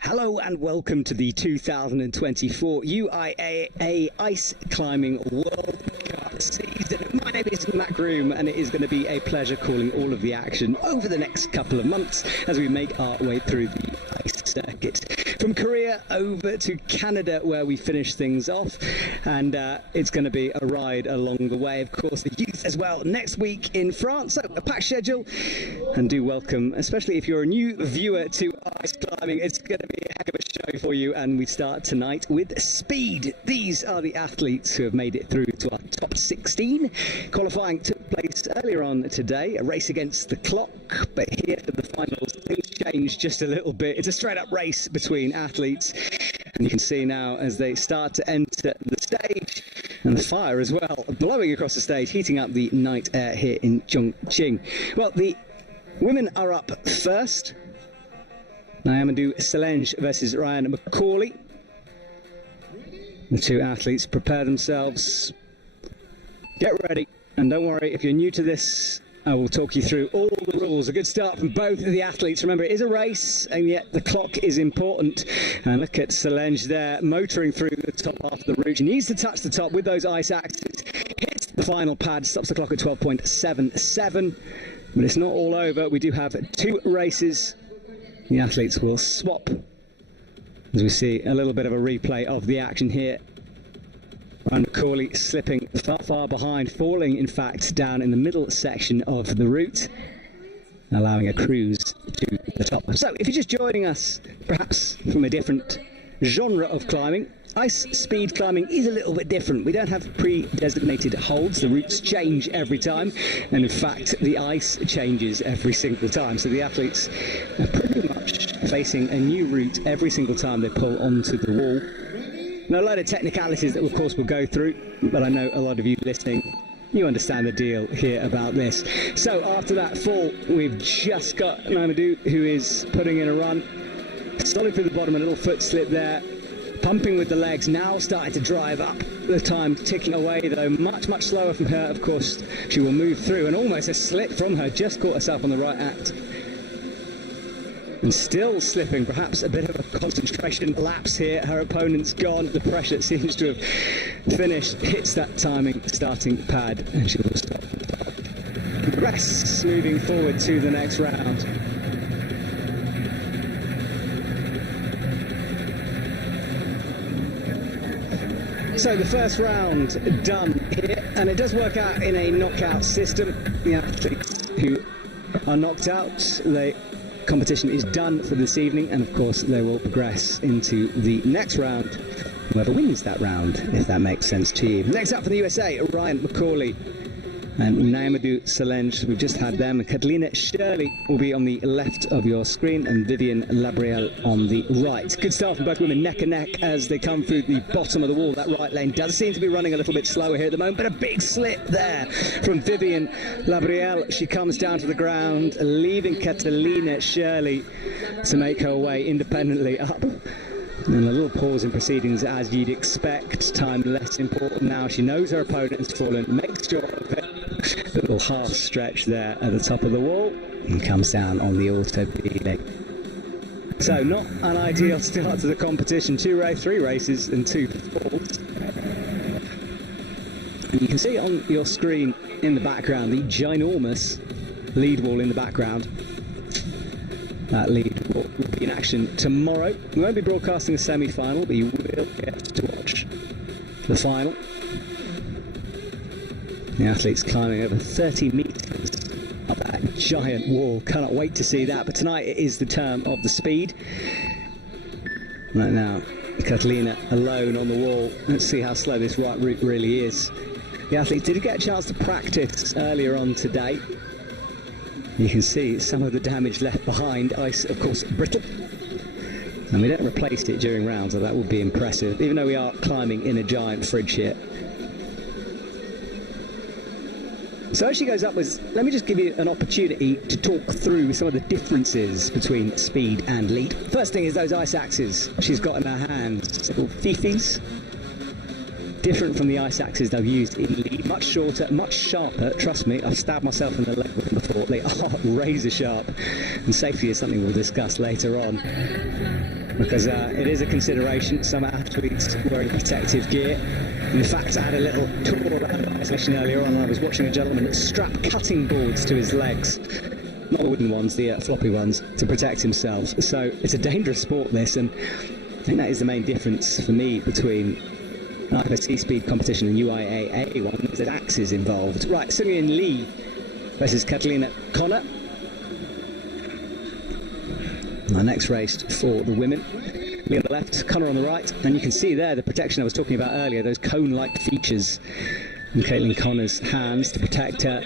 Hello and welcome to the 2024 UIAA Ice Climbing World Cup season. My name is Matt Groom and it is going to be a pleasure calling all of the action over the next couple of months as we make our way through the ice circuit. From Korea over to Canada where we finish things off, and it's going to be a ride along the way. Of course, the youth as well next week in France, so a packed schedule. And do welcome, especially if you're a new viewer to ice climbing, it's going to be a heck of a show for you. And we start tonight with speed. These are the athletes who have made it through to our top 16. Qualifying took place earlier on today, a race against the clock, but here for the finals things change just a little bit. It's a straight up race between athletes, and you can see now as they start to enter the stage, and the fire as well blowing across the stage, heating up the night air here in Cheongsong. Well, the women are up first. Nayamadou Selenge versus Ryan McCauley. The two athletes prepare themselves. Get ready, and don't worry if you're new to this, I will talk you through all the rules. A good start from both of the athletes. Remember, it is a race, and yet the clock is important. And look at Selenge there, motoring through the top half of the route. She needs to touch the top with those ice axes. Hits the final pad, stops the clock at 12.77. But it's not all over. We do have two races. The athletes will swap as we see a little bit of a replay of the action here. Ryan McCauley slipping far behind, falling in fact down in the middle section of the route, allowing a cruise to the top. So if you're just joining us, perhaps from a different genre of climbing, ice speed climbing is a little bit different. We don't have pre-designated holds. The routes change every time, and in fact the ice changes every single time. So the athletes are pretty much facing a new route every single time they pull onto the wall. Now, a load of technicalities that of course we'll go through, but I know a lot of you listening, you understand the deal here about this. So after that fall, we've just got Nayamadou, who is putting in a run, solid through the bottom, a little foot slip there, pumping with the legs, now starting to drive up. The time ticking away though, much slower from her. Of course, she will move through, and almost a slip from her, just caught herself on the right act. And still slipping, perhaps a bit of a concentration lapse here. Her opponent's gone, the pressure seems to have finished, hits that timing starting pad, and she will stop. Progress, moving forward to the next round. So the first round done here, and it does work out in a knockout system. The athletes who are knocked out, competition is done for this evening, and of course they will progress into the next round, whoever wins that round, if that makes sense to you. Next up for the USA, Ryan McCauley and Nayamadou Selenge. We've just had them. Catalina Shirley will be on the left of your screen, and Vivian Labrielle on the right. Good start from both women, neck and neck as they come through the bottom of the wall. That right lane does seem to be running a little bit slower here at the moment, but a big slip there from Vivian Labrielle. She comes down to the ground, leaving Catalina Shirley to make her way independently up. And a little pause in proceedings as you'd expect. Time less important now. She knows her opponent has fallen, makes sure of it. A little half stretch there at the top of the wall, and comes down on the auto beading. So not an ideal start to the competition. Three races and two falls. And you can see on your screen in the background the ginormous lead wall in the background. That lead will be in action tomorrow. We won't be broadcasting the semi-final, but you will get to watch the final. The athletes climbing over 30 metres that giant wall. Cannot wait to see that. But tonight it is the term of the speed. Right now, Catalina alone on the wall. Let's see how slow this right route really is. The athletes did get a chance to practice earlier on today. You can see some of the damage left behind. Ice, of course, brittle. And we don't replace it during rounds, so that would be impressive, even though we are climbing in a giant fridge here. So as she goes upwards, let me just give you an opportunity to talk through some of the differences between speed and lead. First thing is those ice axes she's got in her hands. They're called fifis. Different from the ice axes they've used in lead. Much shorter, much sharper. Trust me, I've stabbed myself in the leg with them before. They are razor sharp. And safety is something we'll discuss later on. Because it is a consideration. Some athletes wearing protective gear. In fact, I had a little tour around the session earlier on. I was watching a gentleman that strapped cutting boards to his legs, not the wooden ones, the floppy ones, to protect himself. So it's a dangerous sport, this, and I think that is the main difference for me between an IFSC speed competition and UIAA one. There's axes involved. Right, Seung-Yun Lee versus Catalina Connor. Our next race for the women. Lee on the left, Connor on the right, and you can see there the protection I was talking about earlier, those cone-like features in Caitlin Connor's hands to protect her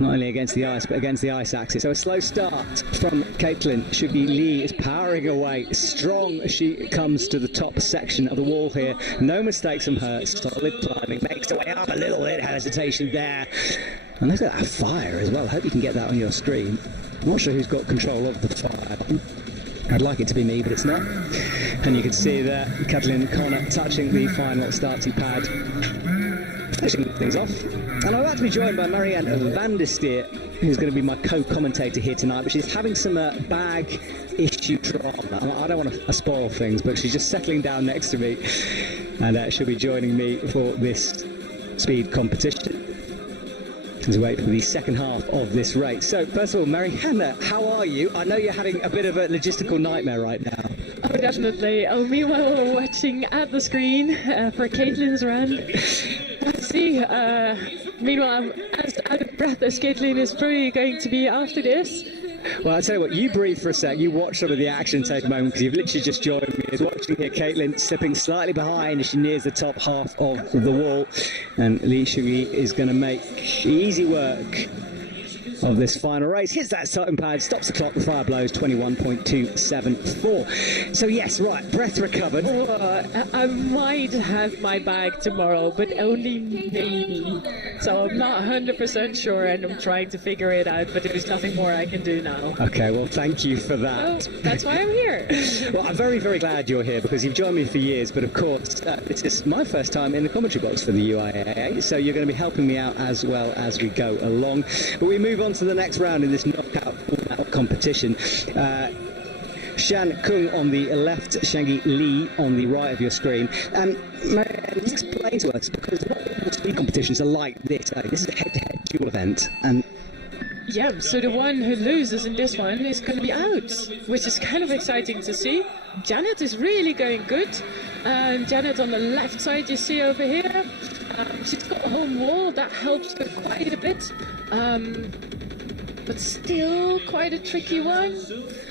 not only against the ice but against the ice axis. So a slow start from Caitlin. Should be Lee is powering away strong as she comes to the top section of the wall here. No mistakes from her, solid climbing, makes her way up a little bit, hesitation there. And look at that fire as well. I hope you can get that on your screen. I'm not sure who's got control of the fire button. I'd like it to be me, but it's not. And you can see there, Catalin Connor touching the final starting pad, finishing things off. And I'm about to be joined by Marianne van der Steer, who's going to be my co-commentator here tonight, but she's having some bag issue drama. I don't want to spoil things, but she's just settling down next to me, and she'll be joining me for this speed competition as we wait for the second half of this race. So, first of all, Marianne, how are you? I know you're having a bit of a logistical nightmare right now. Oh, definitely. Oh, meanwhile, we're watching at the screen for Caitlin's run. Let's see. Meanwhile, I'm as out of breath as Caitlin is probably going to be after this. Well, I'll tell you what, you breathe for a sec, you watch some of the action take a moment, because you've literally just joined me. Watching here, Caitlin slipping slightly behind as she nears the top half of the wall. And Lee Seung-Yi is going to make easy work of this final race. Hits that starting pad, stops the clock, the fire blows, 21.274. So yes, right, breath recovered. I might have my bag tomorrow, but only maybe. So I'm not 100% sure, and I'm trying to figure it out, but there's nothing more I can do now. Okay, well, thank you for that. Oh, that's why I'm here. Well, I'm very, very glad you're here, because you've joined me for years, but of course, this is my first time in the commentary box for the UIAA, so you're going to be helping me out as well as we go along. But we move on to the next round in this knockout competition. Shan Kung on the left, Shangyi Lee on the right of your screen. Marianne, explain to us, because not all speed competitions are like this. This is a head-to-head duel event, and yeah, so the one who loses in this one is going to be out, which is kind of exciting to see. Janet is really going good. Janet on the left side, you see over here, she's got a home wall, that helps her quite a bit. But still quite a tricky one.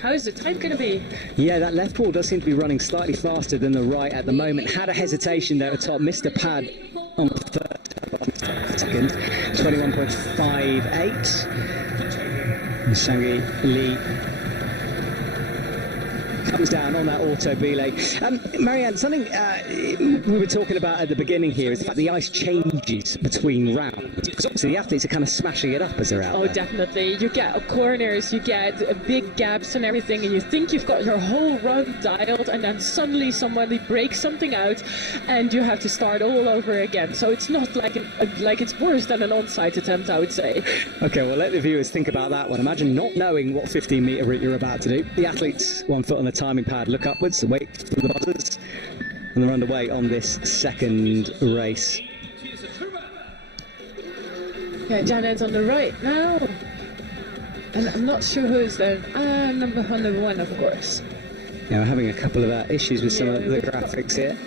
How's the time going to be? Yeah, that left wall does seem to be running slightly faster than the right at the moment. Had a hesitation there at the top, missed a pad on the first second, 21.58. And Shangyi Lee comes down on that auto belay. Marianne, something we were talking about at the beginning here is the fact the ice changes between rounds. Because obviously the athletes are kind of smashing it up as they're out. Oh, there. Definitely. You get corners, you get big gaps and everything, and you think you've got your whole run dialed, and then suddenly somebody breaks something out, and you have to start all over again. So it's not like it's worse than an on-site attempt, I would say. Okay, well, let the viewers think about that one. Imagine not knowing what 15-metre route you're about to do. The athletes, 1 foot on the timing pad, look upwards and wait for the buzzers, and they're underway on this second race. Yeah, Janet's on the right now, and I'm not sure who's there. Number 101, of course. Yeah, we're having a couple of issues with some of the graphics here.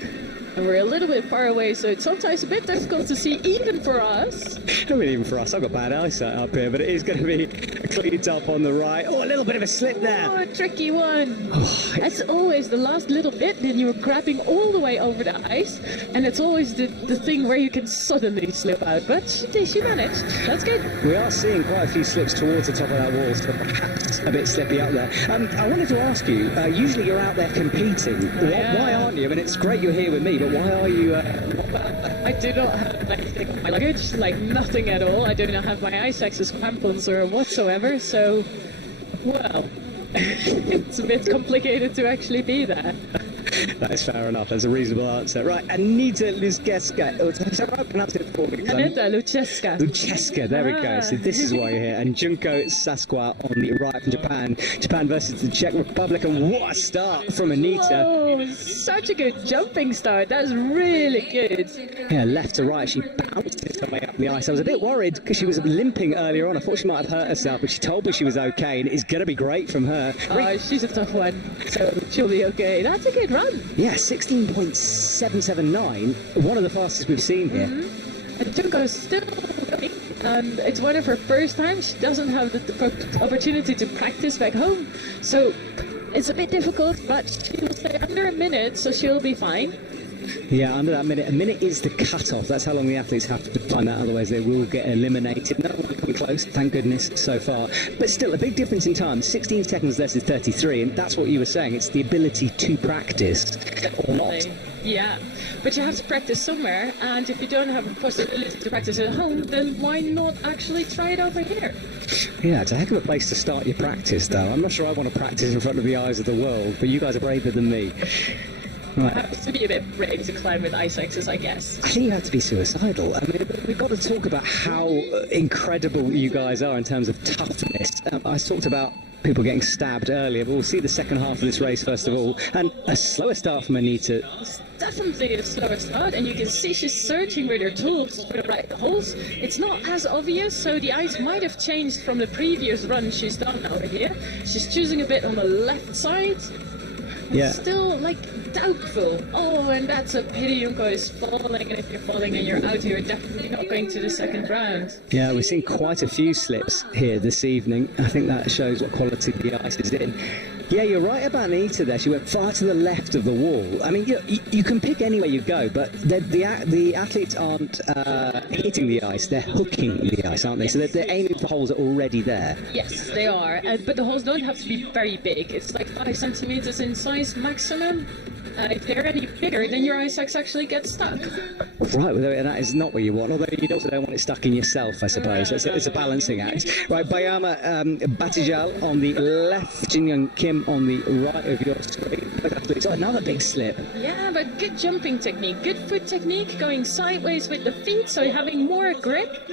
And we're a little bit far away, so it's sometimes a bit difficult to see, even for us. I mean, even for us, I've got bad eyesight up here, but it is going to be a clean top on the right. Oh, a little bit of a slip there. Oh, a tricky one. Oh, It's always the last little bit, then you're grabbing all the way over the ice, and it's always the thing where you can suddenly slip out. But she managed. That's good. we are seeing quite a few slips towards the top of that wall, so perhaps a bit slippy up there. I wanted to ask you, usually you're out there competing. Why aren't you? I mean, it's great you're here with me, but why are you... I do not have anything in my luggage, like nothing at all. I do not have my Isaacs crampons or whatsoever, so, well, it's a bit complicated to actually be there. That is fair enough. That's a reasonable answer. Right, Anita Luzgeska. Oh, is that right? Pronounce it for me. Anita Lucheska. Lucheska, there we go. So this is why you're here. And Junko Sasqua on the right from Japan. Japan versus the Czech Republic. And what a start from Anita. Oh, such a good jumping start. That's really good. Yeah, left to right. She bounces her way up the ice. I was a bit worried because she was limping earlier on. I thought she might have hurt herself, but she told me she was okay. And it's going to be great from her. Oh, she's a tough one. So she'll be okay. That's a good run. Yeah, 16.779. One of the fastest we've seen here. And Junko's still going, and it's one of her first times. She doesn't have the opportunity to practice back home, so it's a bit difficult, but she will stay under a minute, so she'll be fine. Yeah, under that minute. A minute is the cut-off. That's how long the athletes have to find that, otherwise they will get eliminated. No one come close, thank goodness, so far. But still, a big difference in time. 16 seconds less is 33, and that's what you were saying. It's the ability to practice or not. Yeah, but you have to practice somewhere, and if you don't have a possibility to practice at home, then why not actually try it over here? Yeah, it's a heck of a place to start your practice, though. I'm not sure I want to practice in front of the eyes of the world, but you guys are braver than me. Right. You have to be a bit brave to climb with ice axes, I guess. I think you have to be suicidal. I mean, we've got to talk about how incredible you guys are in terms of toughness. I talked about people getting stabbed earlier, but we'll see the second half of this race first of all. And a slower start from Anita. It's definitely a slower start, and you can see she's searching with her tools for the right holes. It's not as obvious, so the ice might have changed from the previous run she's done over here. She's choosing a bit on the left side. Yeah. Still, like, doubtful. Oh, and that's a pity. Junko is falling, and if you're falling and you're out, you're definitely not going to the second round. Yeah, we've seen quite a few slips here this evening. I think that shows what quality the ice is in. Yeah, you're right about Anita there. She went far to the left of the wall. I mean, you can pick anywhere you go, but the athletes aren't hitting the ice. They're hooking the ice, aren't they? So they're aiming for holes that are already there. Yes, they are. But the holes don't have to be very big. It's like 5 centimeters in size maximum. If they're any bigger, then your ice axe actually gets stuck. Right, well, that is not what you want, although you also don't want it stuck in yourself, I suppose. It's a balancing act. Right, Bayama Batijal on the left, Jin Young Kim on the right of your screen. It's another big slip. Yeah, but good jumping technique, good foot technique, going sideways with the feet, so having more grip.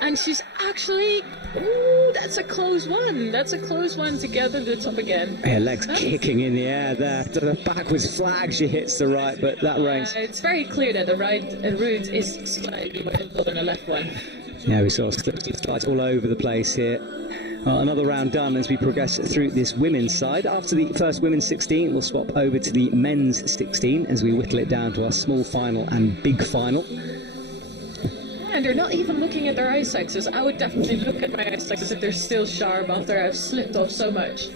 And she's actually... Ooh, that's a close one. That's a close one to get to the top again. Her legs kicking in the air there. To the backwards flag, she hits the right, but that ranks. It's very clear that the right route is slightly more difficult than the left one. Yeah, we saw slips and slides all over the place here. Well, another round done as we progress through this women's side. After the first women's 16, we'll swap over to the men's 16 as we whittle it down to our small final and big final. And they're not even looking at their ice axes. I would definitely look at my ice axes if they're still sharp after I've slipped off so much.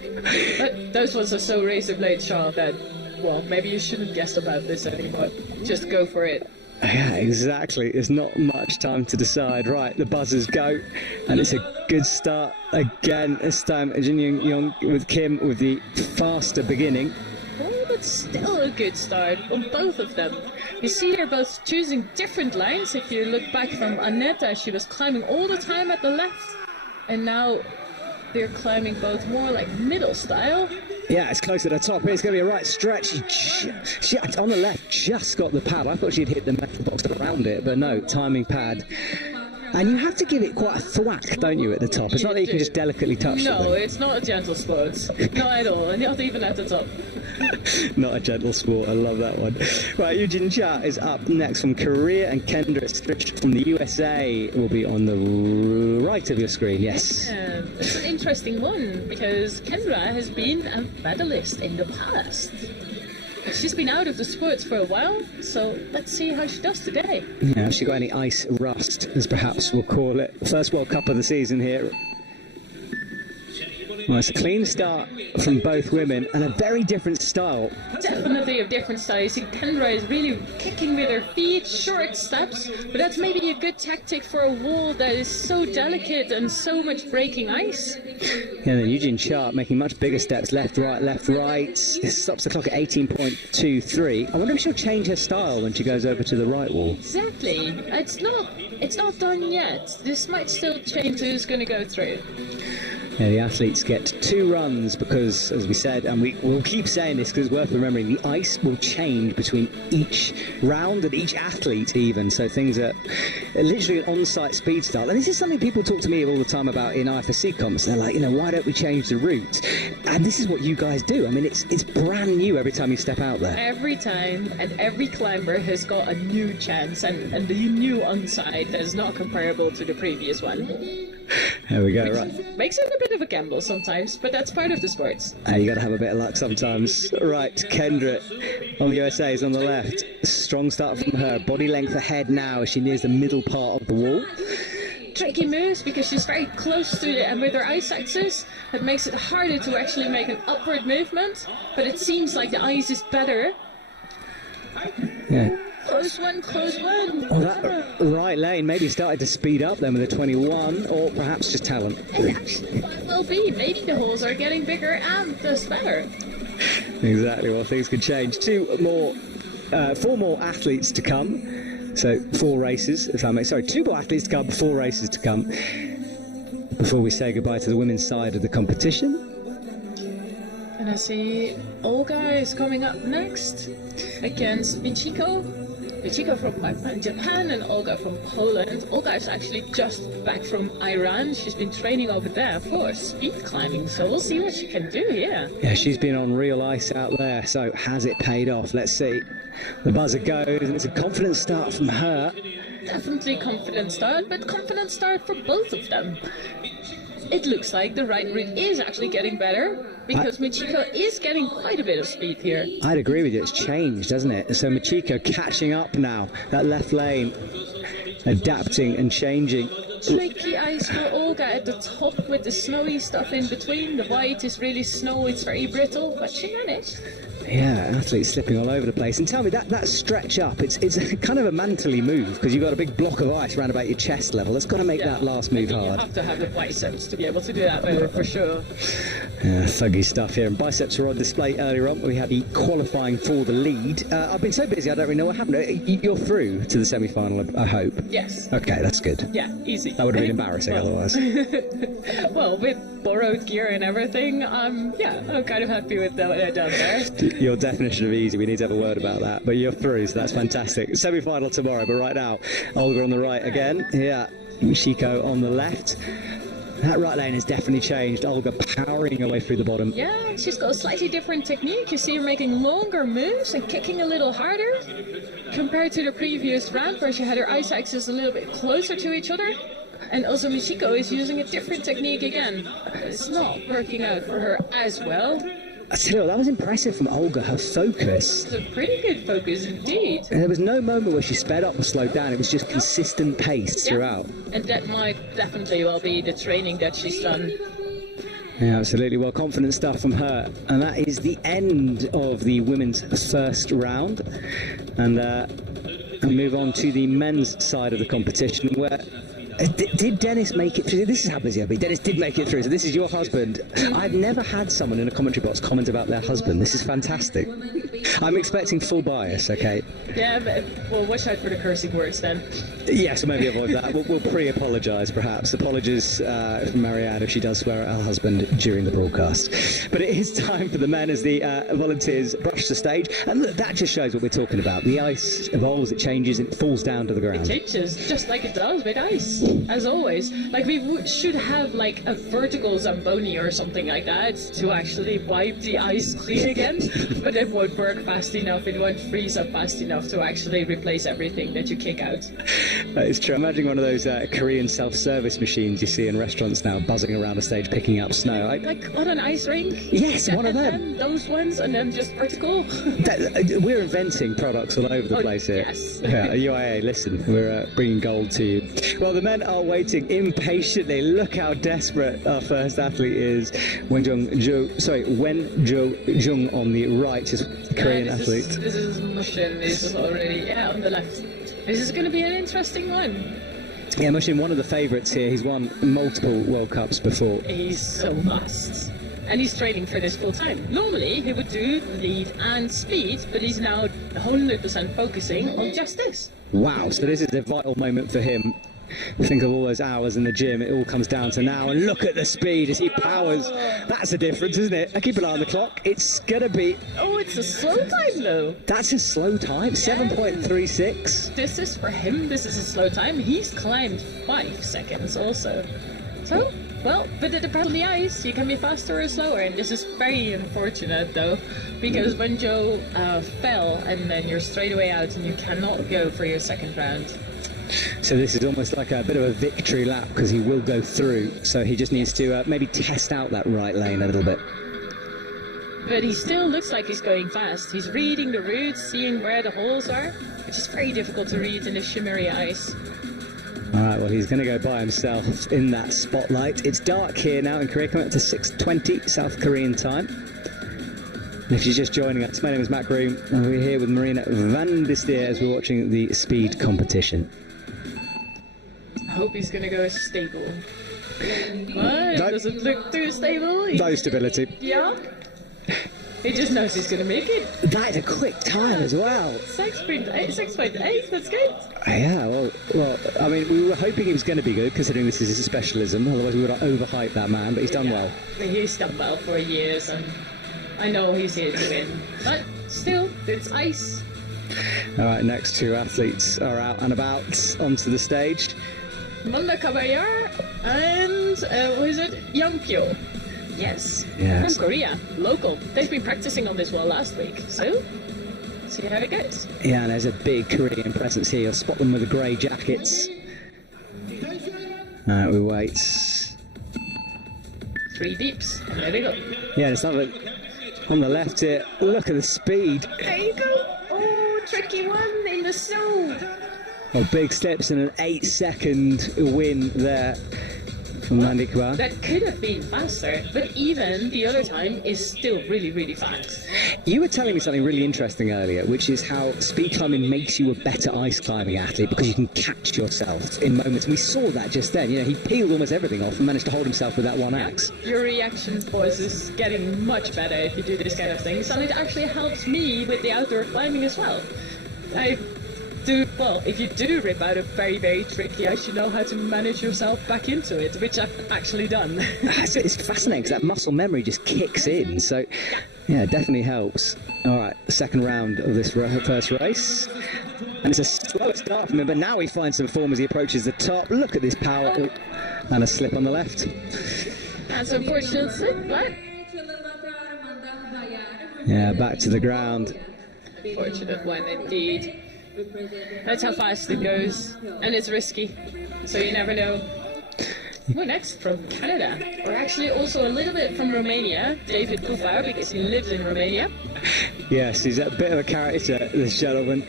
But those ones are so razor blade sharp that, well, maybe you shouldn't guess about this anymore. Just go for it. Yeah, exactly. There's not much time to decide. Right, the buzzers go, and it's a good start again. This time, Jin Young with Kim with the faster beginning. Oh, but still a good start on both of them. You see they're both choosing different lines. If you look back from Aneta, she was climbing all the time at the left, and now they're climbing both more like middle style. Yeah, it's close to the top. It's going to be a right stretch. She on the left just got the pad. I thought she'd hit the metal box around it, but no, timing pad. And you have to give it quite a thwack, don't you, at the top? It's not that you can just delicately touch No, something. it's not a gentle sport. Not at all, and not even at the top. Not a gentle sport, I love that one. Right, Eugene Cha is up next from Korea, and Kendra Strich from the USA will be on the right of your screen, yes. Yeah, it's an interesting one, because Kendra has been a medalist in the past. She's been out of the sports for a while, so let's see how she does today. Yeah, has she got any ice rust, as perhaps we'll call it? First World Cup of the season here. Well, it's a clean start from both women and a very different style. Definitely a different style. You see, Kendra is really kicking with her feet, short steps, but that's maybe a good tactic for a wall that is so delicate and so much breaking ice. Yeah, then Eugene Sharp making much bigger steps, left, right, left, right. It stops the clock at 18.23. I wonder if she'll change her style when she goes over to the right wall. Exactly. It's not done yet. This might still change who's going to go through. Yeah, the athletes get 2 runs because, as we said, and we'll keep saying this because it's worth remembering, the ice will change between each round and each athlete even, so things are literally an on-site speed start. And this is something people talk to me all the time about in IFSC comps. They're like, why don't we change the route? And this is what you guys do. I mean, it's brand new every time you step out there. Every time, and every climber has got a new chance, and the new on-site is not comparable to the previous one. There we go, right. Makes it a bit of a gamble sometimes, but that's part of the sports. You got to have a bit of luck sometimes. Right, Kendra on the USA is on the left. Strong start from her. Body length ahead now as she nears the middle part of the wall. Tricky moves because she's very close to it, and with her ice axis, it makes it harder to actually make an upward movement, but it seems like the ice is better. Yeah. Close one, close one. Oh, that right lane maybe started to speed up then with a 21, or perhaps just talent. It actually might well be. Maybe the holes are getting bigger and thus better. Exactly, well, things could change. 4 more athletes to come. So 4 races, if I may. Sorry, 2 more athletes to come, 4 races to come before we say goodbye to the women's side of the competition. And I see Olga is coming up next against Michiko. Michiko from Japan and Olga from Poland. Olga is actually just back from Iran. She's been training over there for speed climbing, so we'll see what she can do here. Yeah, she's been on real ice out there, so has it paid off? Let's see. The buzzer goes, and it's a confident start from her. Definitely confident start, but confident start for both of them. It looks like the right route is actually getting better, because Michiko is getting quite a bit of speed here. I'd agree with you, it's changed, doesn't it? So Michiko catching up now, that left lane, adapting and changing. Tricky ice for Olga at the top with the snowy stuff in between. The white is really snow, it's very brittle, but she managed. Yeah, athletes slipping all over the place. And tell me, that stretch up, it's a kind of a mantly move, because you've got a big block of ice around about your chest level. That's got to make that last move hard. You have to have the biceps to be able to do that better, for sure. Yeah, thuggy stuff here. And biceps were on display earlier on. We had the qualifying for the lead. I've been so busy, I don't really know what happened. You're through to the semi-final, I hope? Yes. Okay, that's good. Yeah, easy. That would have been embarrassing otherwise. Well, with borrowed gear and everything, I'm kind of happy with what I've done there. Your definition of easy, we need to have a word about that. But you're through, so that's fantastic. Semi-final tomorrow, but right now, Olga on the right again. Yeah, Michiko on the left. That right lane has definitely changed. Olga powering her way through the bottom. Yeah, she's got a slightly different technique. You see her making longer moves and kicking a little harder compared to the previous round, where she had her ice axes a little bit closer to each other. And also Michiko is using a different technique again. It's not working out for her as well. I tell you what, that was impressive from Olga, her focus. It's a pretty good focus indeed. And there was no moment where she sped up or slowed down. It was just consistent pace throughout. And that might definitely well be the training that she's done. Yeah, absolutely. Well, confident stuff from her. And that is the end of the women's first round. And we move on to the men's side of the competition, where... Did Dennis make it through? This is how busy I've been. Dennis did make it through, so this is your husband. I've never had someone in a commentary box comment about their husband. This is fantastic. I'm expecting full bias, okay? Yeah, but well, watch out for the cursing words then. Yes, we'll maybe avoid that. We'll pre-apologise, perhaps. Apologies from Marianne if she does swear at her husband during the broadcast. But it is time for the men as the volunteers brush the stage. And look, that just shows what we're talking about. The ice evolves, it changes, it falls down to the ground. It changes, just like it does with ice. As always, like we should have like a vertical Zamboni or something like that to actually wipe the ice clean again, but it won't work fast enough, it won't freeze up fast enough to actually replace everything that you kick out. That is true. Imagine one of those Korean self-service machines you see in restaurants now, buzzing around a stage, picking up snow. Like on an ice rink? Yes, one of them. Those ones, and then just vertical. We're inventing products all over the place here. Yes. Yeah, UIAA, listen, we're bringing gold to you. Well, the men are waiting impatiently. Look how desperate our first athlete is. Wen Jo Jung on the right, is Korean athlete. This is Mushin. This is already on the left. This is going to be an interesting one. Yeah, Mushin, one of the favourites here. He's won multiple World Cups before. He's so fast. And he's training for this full time. Normally, he would do lead and speed, but he's now 100% focusing on just this. Wow, so this is a vital moment for him. Think of all those hours in the gym, it all comes down to now, and look at the speed as he powers. That's a difference, isn't it? I keep an eye on the clock. It's gonna be... Oh, it's a slow time though. That's a slow time, 7.36. This is for him, this is a slow time. He's climbed 5 seconds also. So, well, but it depends on the ice. You can be faster or slower, and this is very unfortunate though, because when Joe fell, and then you're straight away out and you cannot go for your second round. So this is almost like a bit of a victory lap, because he will go through, so he just needs to maybe test out that right lane a little bit. But he still looks like he's going fast. He's reading the routes, seeing where the holes are, which is very difficult to read in the shimmery ice. Alright, well, he's going to go by himself in that spotlight. It's dark here now in Korea, coming up to 6:20 South Korean time. And if you're just joining us, my name is Matt Groom, and we're here with Marina van der Steer as we're watching the speed competition. I hope he's going to go stable. What? Does it look too stable? No stability. Yeah? He just knows he's going to make it. That is a quick time as well. 6.8, that's good. Yeah, well, I mean, we were hoping he was going to be good, considering this is his specialism, otherwise we would have overhyped that man, but he's done well. He's done well for years, and I know he's here to win. But still, it's ice. Alright, next two athletes are out and about onto the stage. Manda Kabayar and, what is it? Youngpyo. Yes. From Korea, local. They've been practicing on this one last week, so see how it goes. Yeah, and there's a big Korean presence here. You'll spot them with the grey jackets. Alright, we wait. 3 deeps, and there we go. Yeah, it's not like on the left here. Look at the speed. There you go. Oh, tricky one in the snow. Oh, big steps and an 8-second win there from Mandy Kwa. That could have been faster, but even the other time is still really, really fast. You were telling me something really interesting earlier, which is how speed climbing makes you a better ice climbing athlete, because you can catch yourself in moments. And we saw that just then. You know, he peeled almost everything off and managed to hold himself with that one axe. Your reaction force is getting much better if you do this kind of things, and it actually helps me with the outdoor climbing as well. If you do rip out a very, very tricky ice, you know how to manage yourself back into it, which I've actually done. It's fascinating, because that muscle memory just kicks in, so yeah, it definitely helps. Alright, second round of this first race, and it's a slow start from him, but now he finds some form as he approaches the top. Look at this power. Oh, and a slip on the left. That's a unfortunate slip, but yeah, back to the ground. Fortunate one indeed. That's how fast it goes, and it's risky, so you never know. We're next from Canada. We're actually also a little bit from Romania, David Kufar, because he lives in Romania. Yes, he's a bit of a character, this gentleman.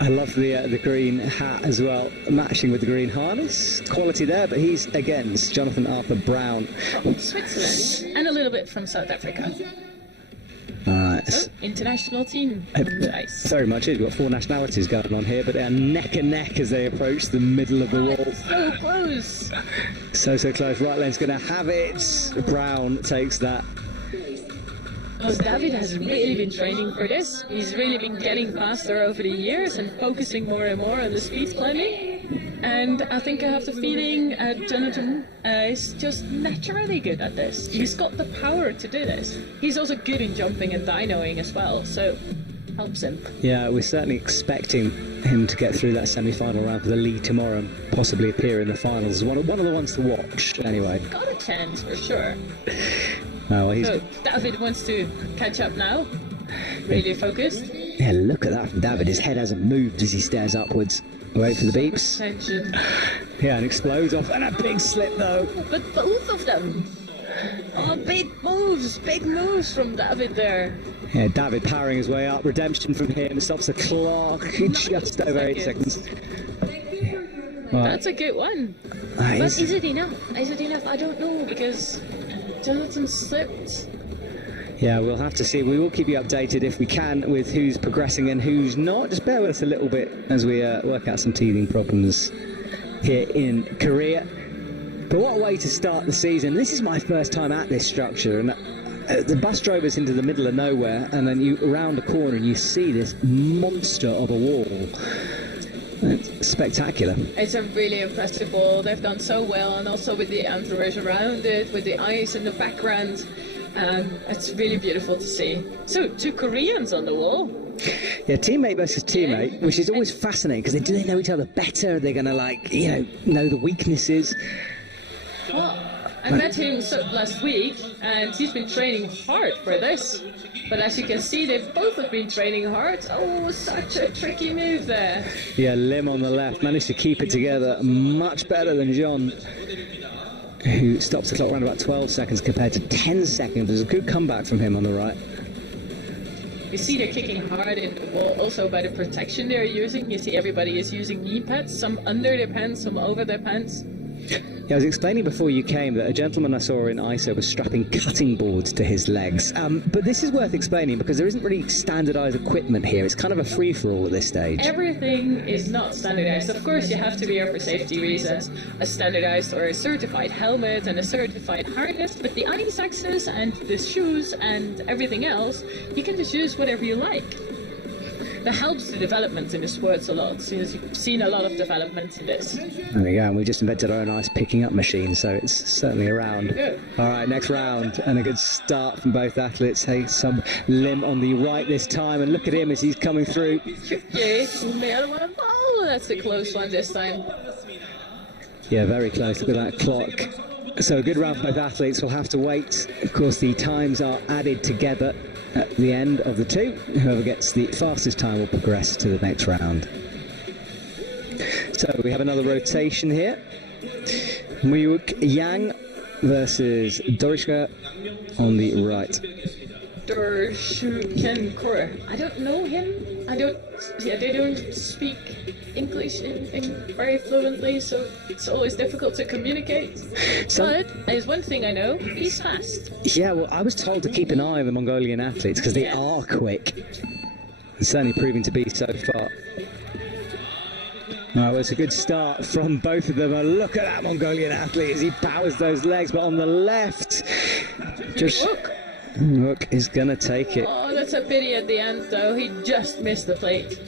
I love the green hat as well, matching with the green harness. Quality there, but he's against Jonathan Arthur Brown. From Switzerland, and a little bit from South Africa. Alright. So, international team. Nice. Very much is. We've got 4 nationalities going on here, but they're neck and neck as they approach the middle of the wall. So close. So close. Right lane's going to have it. Brown takes that. Oh, David has really been training for this. He's really been getting faster over the years and focusing more and more on the speed climbing. And I think I have the feeling Jonathan is just naturally good at this. He's got the power to do this. He's also good in jumping and dynoing as well, so helps him. Yeah, we're certainly expecting him to get through that semi-final round for the league tomorrow and possibly appear in the finals. One of the ones to watch, anyway. Got a chance for sure. Oh, well, so David wants to catch up now. Really focused. Yeah, look at that from David. His head hasn't moved as he stares upwards. Wait for the beeps. Tension. Yeah, and explodes off, and a big slip though. But both of them. Oh, big moves from David there. Yeah, David powering his way up. Redemption from him. Stops the clock. Just over 8 seconds. Well, that's a good one. But is it enough? Is it enough? I don't know, because Jonathan slipped. Yeah, we'll have to see. We will keep you updated if we can with who's progressing and who's not. Just bear with us a little bit as we work out some teething problems here in Korea. But what a way to start the season. This is my first time at this structure, and the bus drove us into the middle of nowhere, and then you round the corner and you see this monster of a wall. It's spectacular. It's a really impressive wall. They've done so well, and also with the entourage around it, with the ice in the background. It's really beautiful to see. So, 2 Koreans on the wall. Yeah, teammate versus teammate, which is always fascinating, because do they know each other better? They're going to, know the weaknesses. Well, I met him last week, and he's been training hard for this. But as you can see, they've both been training hard. Oh, such a tricky move there. Yeah, Lim on the left managed to keep it together much better than John, who stops the clock around about 12 seconds compared to 10 seconds. There's a good comeback from him on the right. You see they're kicking hard in the wall also by the protection they're using. You see everybody is using knee pads, some under their pants, some over their pants. Yeah, I was explaining before you came that a gentleman I saw in ISO was strapping cutting boards to his legs. But this is worth explaining because there isn't really standardised equipment here. It's kind of a free-for-all at this stage. Everything is not standardised. Of course, you have to be here for safety reasons. A standardised or a certified helmet and a certified harness. But the ice axes and the shoes and everything else, you can just use whatever you like. That helps the development in the sports a lot. So you've seen a lot of development in this. There we go, and we just invented our own ice picking up machine, so it's certainly around. Good. All right, next round, and a good start from both athletes. Hey, some Lim on the right this time, and look at him as he's coming through. The other one. Oh, that's a close one this time. Yeah, very close. Look at that clock. So a good round for both athletes. We'll have to wait. Of course, the times are added together at the end of the two. Whoever gets the fastest time will progress to the next round. So we have another rotation here. Muyuk Yang versus Dorishka on the right. Dorshuken Kora. I don't know him. They don't speak English in very fluently, so it's always difficult to communicate. But there's one thing I know, he's fast. Yeah, well, I was told to keep an eye on the Mongolian athletes because they are quick. It's certainly proving to be so far. Well, it's a good start from both of them. And look at that Mongolian athlete as he powers those legs, but on the left, just Look is going to take it. Oh, that's a pity at the end, though. He just missed the plate.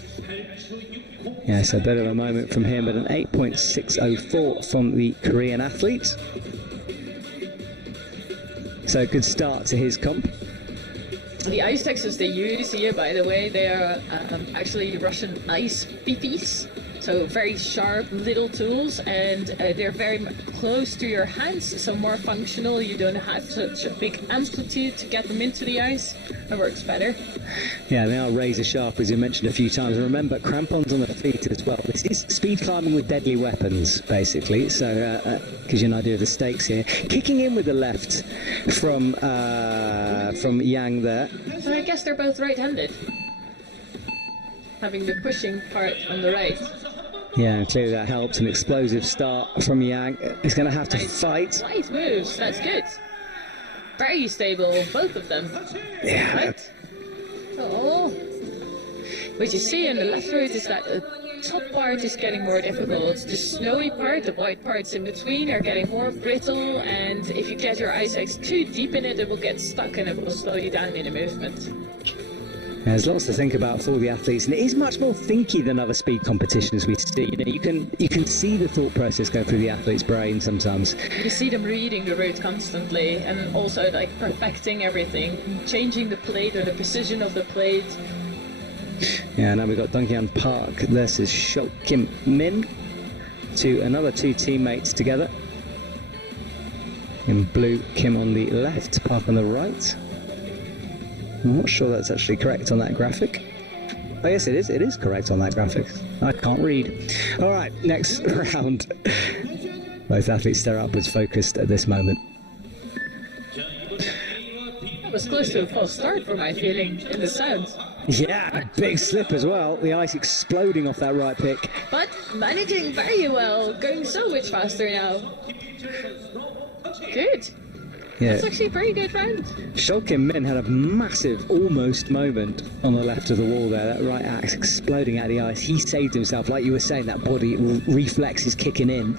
Yes, a bit of a moment from him, but an 8.604 from the Korean athlete. So good start to his comp. The ice textures they use here, by the way, they are actually Russian ice pipis. So very sharp little tools, and they're very close to your hands, so more functional. You don't have such a big amplitude to get them into the ice. It works better. Yeah, they are razor sharp, as you mentioned a few times. And remember, crampons on the feet as well. This is speed climbing with deadly weapons, basically. So gives you an idea of the stakes here. Kicking in with the left from Yang there. So I guess they're both right-handed, having the pushing part on the right. Yeah, and clearly that helps. An explosive start from Yang. He's going to have to fight. Nice moves, that's good. Very stable, both of them. Yeah. Right? Oh. What you see on the left road is that the top part is getting more difficult. The snowy part, the white parts in between, are getting more brittle, and if you get your ice axe too deep in it, it will get stuck and it will slow you down in the movement. There's lots to think about for the athletes, and it is much more thinky than other speed competitions we see. You know, you can see the thought process go through the athlete's brain sometimes. You see them reading the route constantly, and also like perfecting everything, changing the plate or the precision of the plate. Yeah, now we've got Donghyun Park versus Shok Kim Min, another two teammates together. In blue, Kim on the left, Park on the right. I'm not sure that's actually correct on that graphic. Oh, yes, it is. It is correct on that graphic. I can't read. All right, next round. Both athletes stare upwards, focused at this moment. That was close to a false start for my feeling in the sound. Yeah, a big slip as well. The ice exploding off that right pick. But managing very well, going so much faster now. Good. Yeah. That's actually a very good round. Cheongsong Min had a massive almost moment on the left of the wall there. That right axe exploding out of the ice. He saved himself, like you were saying, that body reflex is kicking in,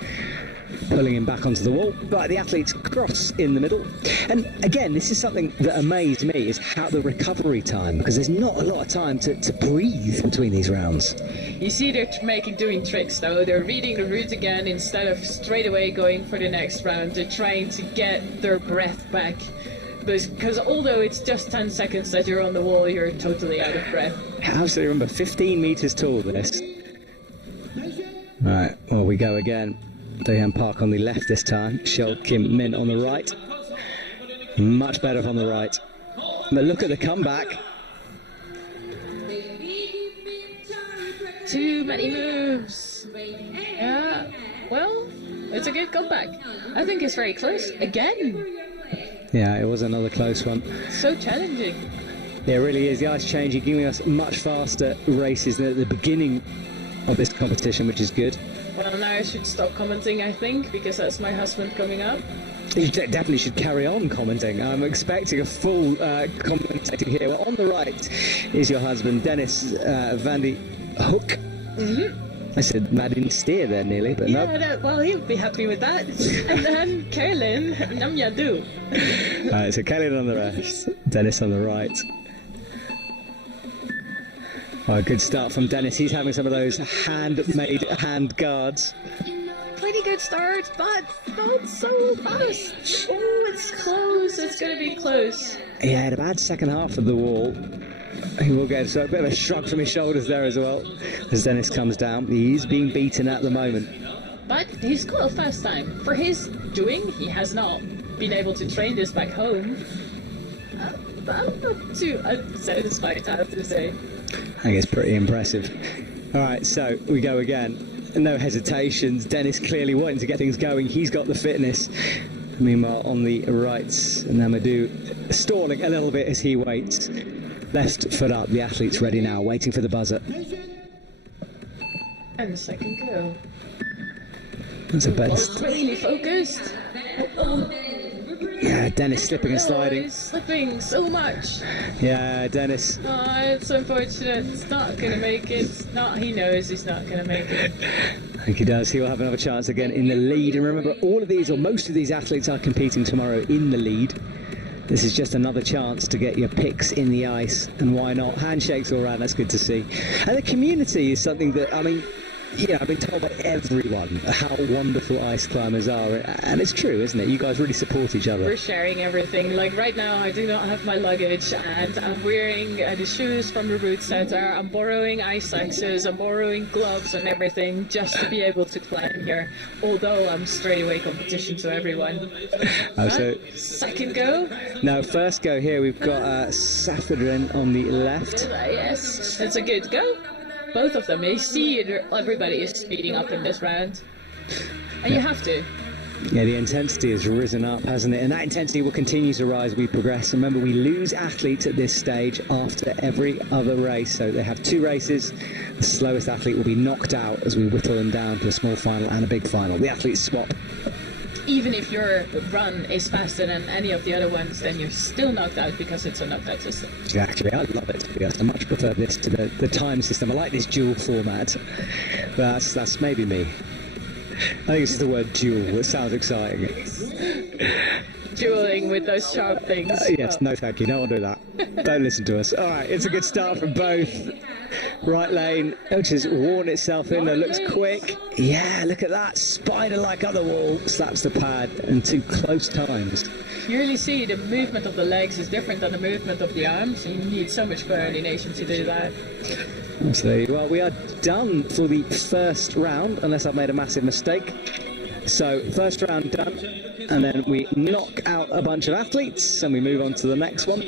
pulling him back onto the wall. But the athletes cross in the middle. And again, this is something that amazed me, is how the recovery time, because there's not a lot of time to breathe between these rounds. You see they're doing tricks though. They're reading the route again instead of straight away going for the next round. They're trying to get their breath back. Because although it's just 10 seconds that you're on the wall, you're totally out of breath. Absolutely, remember, 15 metres tall this. Right, well, we go again. Daehan Park on the left this time. Cheongsong Min on the right. Much better on the right. But look at the comeback. Too many moves. Yeah, well, it's a good comeback. I think it's very close. Again. Yeah, it was another close one. So challenging. Yeah, it really is. The ice changing, giving us much faster races than at the beginning of this competition, which is good. Well, now I should stop commenting, I think, because that's my husband coming up. You definitely should carry on commenting. I'm expecting a full commentating here. Well, on the right is your husband, Dennis van die Hoek. I said Madin Steer there nearly, but yeah, no. Well, he'll be happy with that. And then Carolyn Namyadu. So Carolyn on the left, Dennis on the right. Oh, good start from Dennis. He's having some of those handmade hand guards. Pretty good start, but not so fast. Oh, it's close. It's going to be close. He had a bad second half of the wall. He will get a bit of a shrug from his shoulders there as well. As Dennis comes down, he's being beaten at the moment. But he's got a fast time. For his doing, he has not been able to train this back home. I'm not too unsatisfied, I have to say. I think it's pretty impressive. All right, so we go again. No hesitations. Dennis clearly wanting to get things going. He's got the fitness. Meanwhile, on the right, Namadou stalling a little bit as he waits. Left foot up. The athlete's ready now, waiting for the buzzer. And the second go. That's a best. Really focused. Yeah, Dennis slipping and sliding. He's slipping so much. Yeah, Dennis. Oh, it's unfortunate. It's not going to make it. He knows he's not going to make it. I think he does. He'll have another chance again in the lead. And remember, all of these, or most of these athletes are competing tomorrow in the lead. This is just another chance to get your picks in the ice. And why not? Handshakes all around, that's good to see. And the community is something that, I mean, yeah, I've been told by everyone how wonderful ice climbers are, and it's true, isn't it? You guys really support each other. We're sharing everything. Like right now, I do not have my luggage, and I'm wearing the shoes from the route center. I'm borrowing ice axes, I'm borrowing gloves and everything just to be able to climb here. Although I'm straight away competition to everyone. Second go. No, first go here. We've got Safadrin on the left. Yes, it's a good go. Both of them. You see, everybody is speeding up in this round, and you have to. Yeah, the intensity has risen up, hasn't it? And that intensity will continue to rise as we progress. Remember, we lose athletes at this stage after every other race. So they have 2 races. The slowest athlete will be knocked out as we whittle them down to a small final and a big final. The athletes swap. Even if your run is faster than any of the other ones, then you're still knocked out because it's a knocked-out system. Actually, I love it. I much prefer this to the time system. I like this dual format. But that's maybe me. I think it's just the word dual. It sounds exciting. Dueling with those sharp things. Yes, no thank you. No one do that. Don't listen to us. All right, it's a good start from both. Right lane, which has worn itself in there, looks quick. Yeah, look at that. Spider-like up the wall, slaps the pad, and 2 close times. You really see the movement of the legs is different than the movement of the arms. You need so much coordination to do that. Absolutely. Well, we are done for the first round, unless I've made a massive mistake. So first round done, and then we knock out a bunch of athletes and we move on to the next one.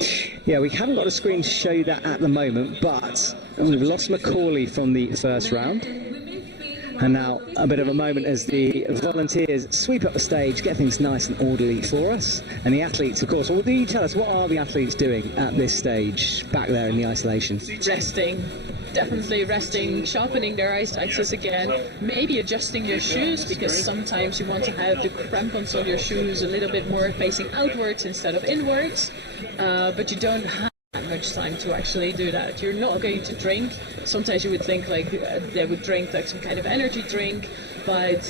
Yeah, we haven't got a screen to show you that at the moment, but we've lost Macaulay from the first round. And now a bit of a moment as the volunteers sweep up the stage, get things nice and orderly for us. And the athletes, of course, well, do you tell us, what are the athletes doing at this stage back there in the isolation? Resting. Definitely resting, sharpening their eye axis again, maybe adjusting your shoes, because sometimes you want to have the crampons on your shoes a little bit more facing outwards instead of inwards, but you don't have much time to actually do that. You're not going to drink. Sometimes you would think like they would drink like some kind of energy drink, but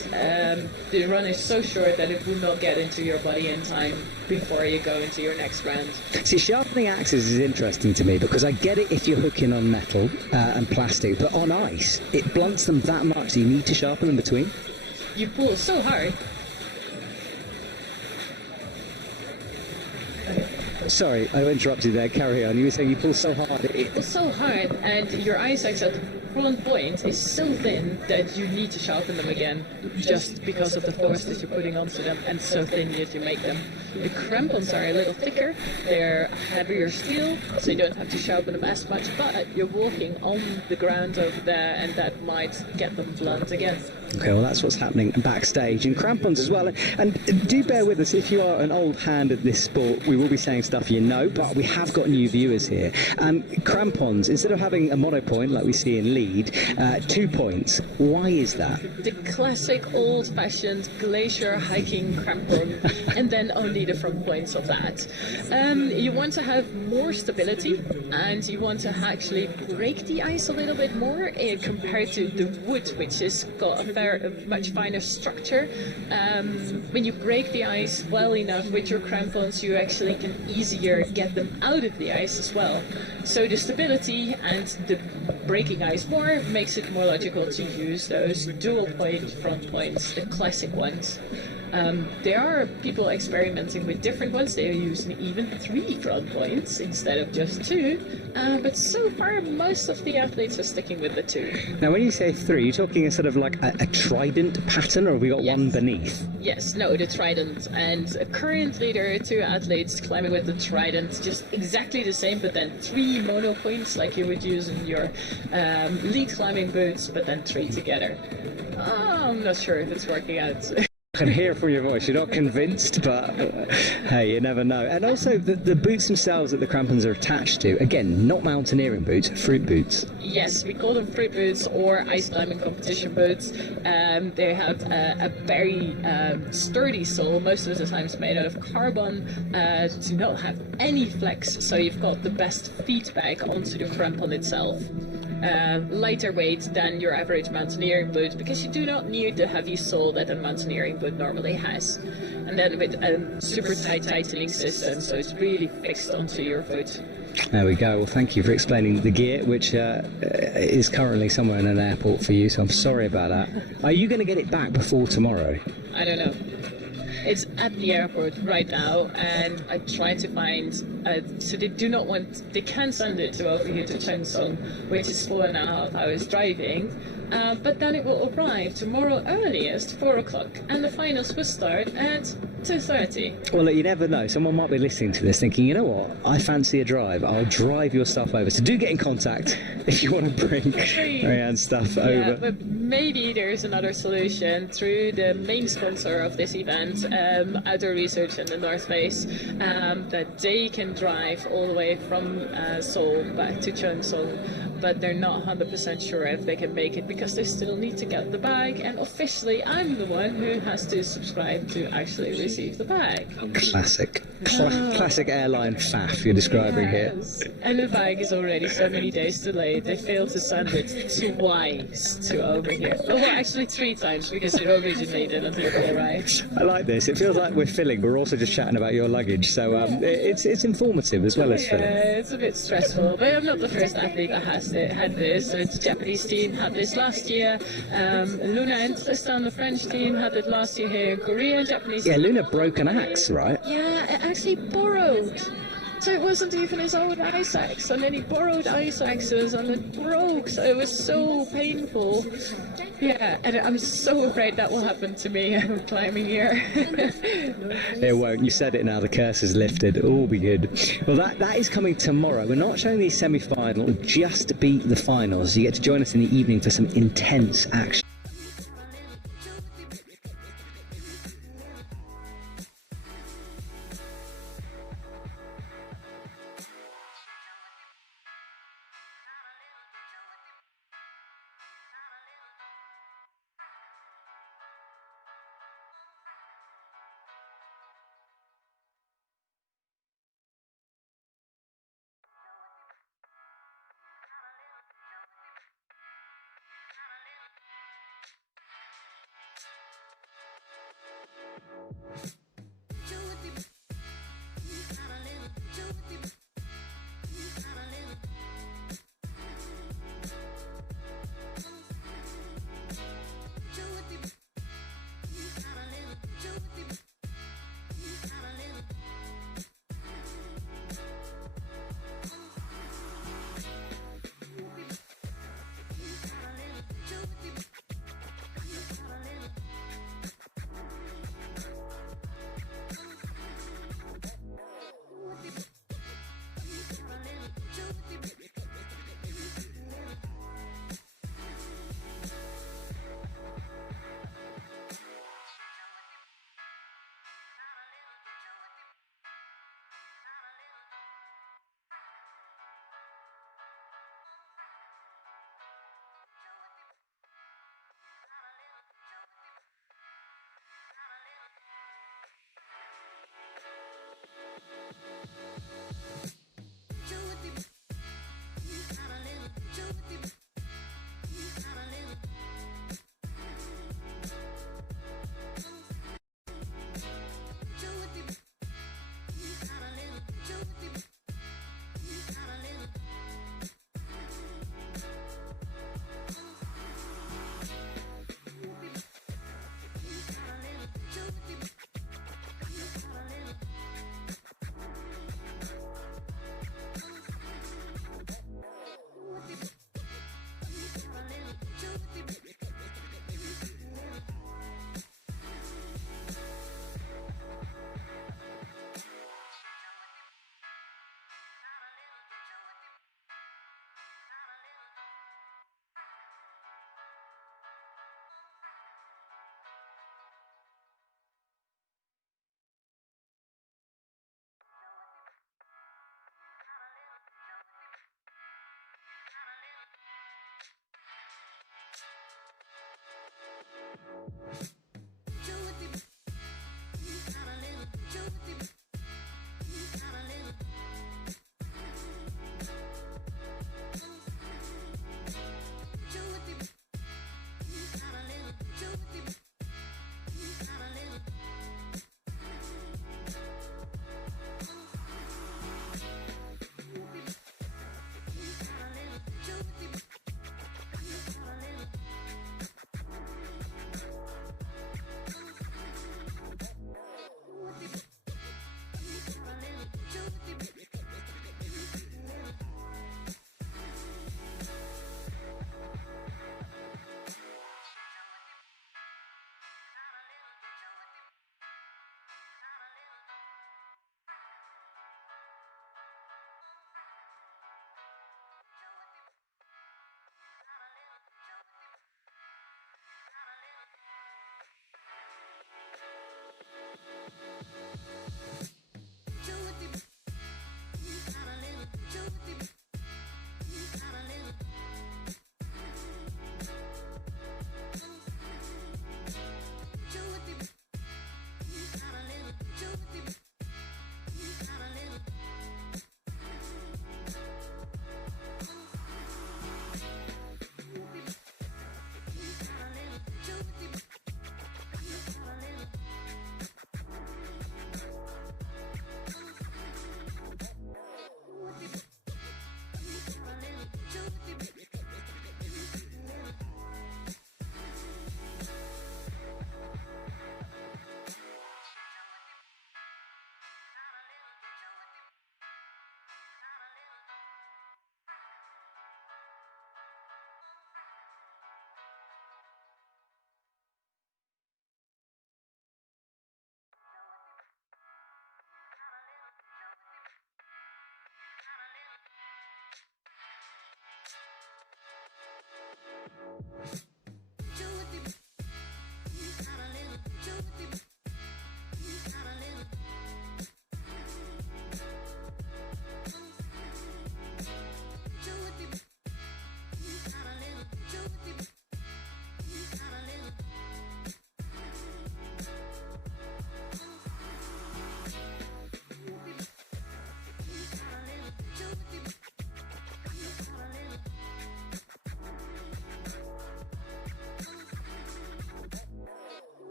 the run is so short that it will not get into your body in time before you go into your next round. See, sharpening axes is interesting to me because I get it if you're hooking on metal and plastic, but on ice, it blunts them that much that you need to sharpen them between. You pull so hard. Sorry, I interrupted there. Carry on. You were saying you pull so hard. It pulls so hard, and your eye axis at the front point is so thin that you need to sharpen them again, just because of the force that you're putting onto them, and so thin that you make them. The crampons are a little thicker, they're heavier steel, so you don't have to sharpen them as much, but you're walking on the ground over there, and that might get them blunt again. Okay, well that's what's happening backstage, and crampons as well. And do bear with us, if you are an old hand at this sport, we will be saying stuff you know, but we have got new viewers here. Crampons, instead of having a monopoint like we see in lead, 2 points. Why is that? The classic old-fashioned glacier hiking crampon, and then only the front points of that. You want to have more stability, and you want to actually break the ice a little bit more compared to the wood, which has got a much finer structure. When you break the ice well enough with your crampons, you actually can easier get them out of the ice as well. So the stability and the breaking ice more makes it more logical to use those dual point front points, the classic ones. There are people experimenting with different ones. They are using even 3 front points instead of just 2. But so far, most of the athletes are sticking with the 2. Now, when you say 3, you're talking a sort of like a trident pattern, or have we got one beneath? Yes, no, the trident. And currently there are 2 athletes climbing with the trident, just exactly the same, but then 3 mono points like you would use in your lead climbing boots, but then 3 together. I'm not sure if it's working out. I can hear from your voice, you're not convinced, but hey, you never know. And also, the boots themselves that the crampons are attached to, again, not mountaineering boots, fruit boots. Yes, we call them fruit boots or ice climbing competition boots. They have a very sturdy sole, most of the time it's made out of carbon, do not have any flex, so you've got the best feedback onto the crampon itself. Lighter weight than your average mountaineering boot, because you do not need the heavy sole that a mountaineering boot normally has. And then with a super tight tightening system, so it's really fixed onto your foot. There we go. Well, thank you for explaining the gear, which is currently somewhere in an airport for you, so I'm sorry about that. Are you going to get it back before tomorrow? I don't know. It's at the airport right now, and I try to find, so they can send it to over here to Cheongsong, which is 4.5 hours driving, but then it will arrive tomorrow earliest, 4 o'clock, and the finals will start at 2:30. Well, look, you never know. Someone might be listening to this thinking, you know what, I fancy a drive. I'll drive your stuff over. So do get in contact if you want to bring Marianne's stuff over. Yeah, but maybe there's another solution through the main sponsor of this event, Outdoor Research in the North Face, that they can drive all the way from Seoul back to Cheongsong, but they're not 100% sure if they can make it because they still need to get the bag, and officially I'm the one who has to subscribe to actually receive the bag. Classic. Classic airline faff you're describing here. And the bag is already so many days delayed. They failed to send it twice to over here. Oh, well, actually 3 times because it originated until it arrived. I like this. It feels like we're filling. We're also just chatting about your luggage, so it's informative as well as filling. Yeah, it's a bit stressful, but I'm not the first athlete that had this. So the Japanese team had this last year. Luna and Tristan, the French team, had it last year here in Korea. Japanese. Yeah, Luna broke an axe, right? Yeah, it actually borrowed So it wasn't even his own ice axe, and then he borrowed ice axes and it broke, so it was so painful. Yeah, and I'm so afraid that will happen to me climbing here. It won't. You said it now, the curse is lifted. All will be good. Well, that is coming tomorrow. We're not showing the semi-final, just be the finals. You get to join us in the evening for some intense action.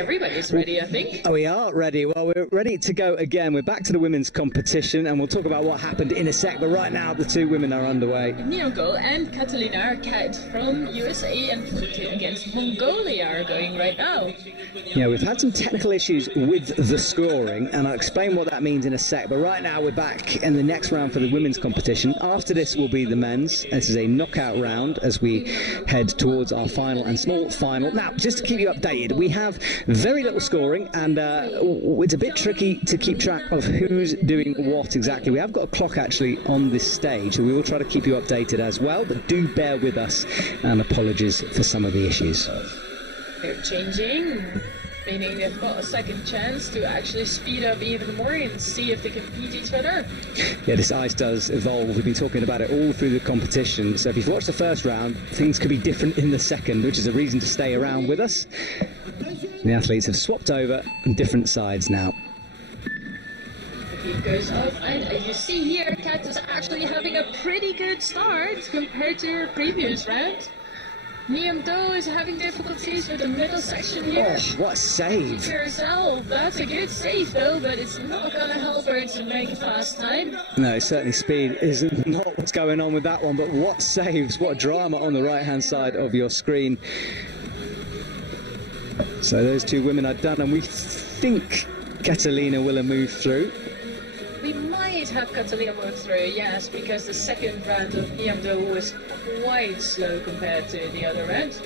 everybody's ready, I think. Oh, we are ready. Well, we're ready to go again. We're back to the women's competition, and we'll talk about what happened in a sec. But right now, the two women are underway. Nyoko and Catalina Arcade from USA and against Mongolia are going right now. Yeah, we've had some technical issues with the scoring, and I'll explain what that means in a sec. But right now, we're back in the next round for the women's competition. After this will be the men's. This is a knockout round as we head towards our final and small final. Now, just to keep you updated, we have very little scoring, and it's a bit tricky to keep track of who's doing what exactly. We have got a clock actually on this stage, so we will try to keep you updated as well, but do bear with us, and apologies for some of the issues. They're changing, meaning they've got a second chance to actually speed up even more and see if they can beat each other. Yeah, this ice does evolve. We've been talking about it all through the competition, so if you've watched the first round, things could be different in the second, which is a reason to stay around with us. The athletes have swapped over on different sides now. The heat goes off, and as you see here, Kat is actually having a pretty good start compared to her previous round. Niam-do is having difficulties with the middle section here. Oh, what a save! Herself, that's a good save though, but it's not going to help her to make a fast time. No, certainly speed is not what's going on with that one, but what saves, what drama on the right-hand side of your screen. So those two women are done, and we think Catalina will have moved through. We might have Catalina move through, yes, because the second round of Niam-do was quite slow compared to the other round.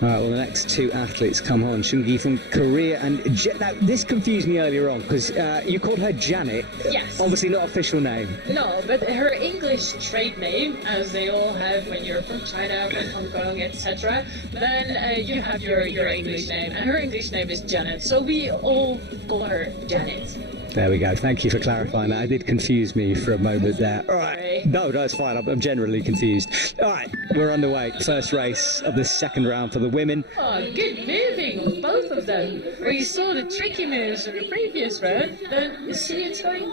All right, well, the next two athletes come on. Shungi from Korea and now, this confused me earlier on because you called her Janet. Yes. Obviously not official name. No, but her English trade name, as they all have when you're from China, from Hong Kong, etc., then you have your English name. And her English name is Janet, so we all call her Janet. There we go. Thank you for clarifying that. It did confuse me for a moment there. All right. No, it's fine. I'm generally confused. All right, we're underway. First race of the second round for the women. Oh, good moving of both of them. Where you saw the tricky moves in the previous round, then you see it's going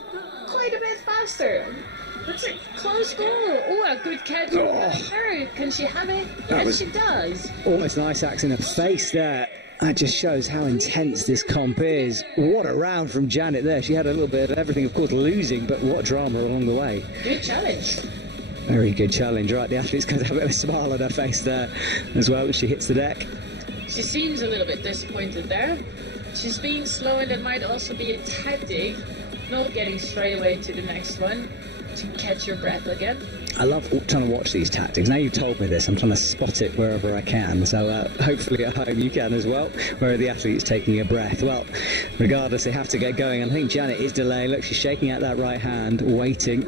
quite a bit faster. It's a close goal. Oh, a good catch. Oh. Can she have it? Yes, she does. Almost an ice axe in her face there. That just shows how intense this comp is. What a round from Janet there. She had a little bit of everything, of course, losing, but what drama along the way. Good challenge. Very good challenge, right? The athlete's going to have a bit of a smile on her face there as well as she hits the deck. She seems a little bit disappointed there. She's being slow, and that might also be a tactic, not getting straight away to the next one, to catch your breath again. I love trying to watch these tactics. Now you've told me this, I'm trying to spot it wherever I can. So hopefully at home you can as well, where the athlete's taking a breath. Well, regardless, they have to get going. And I think Janet is delaying. Look, she's shaking out that right hand, waiting.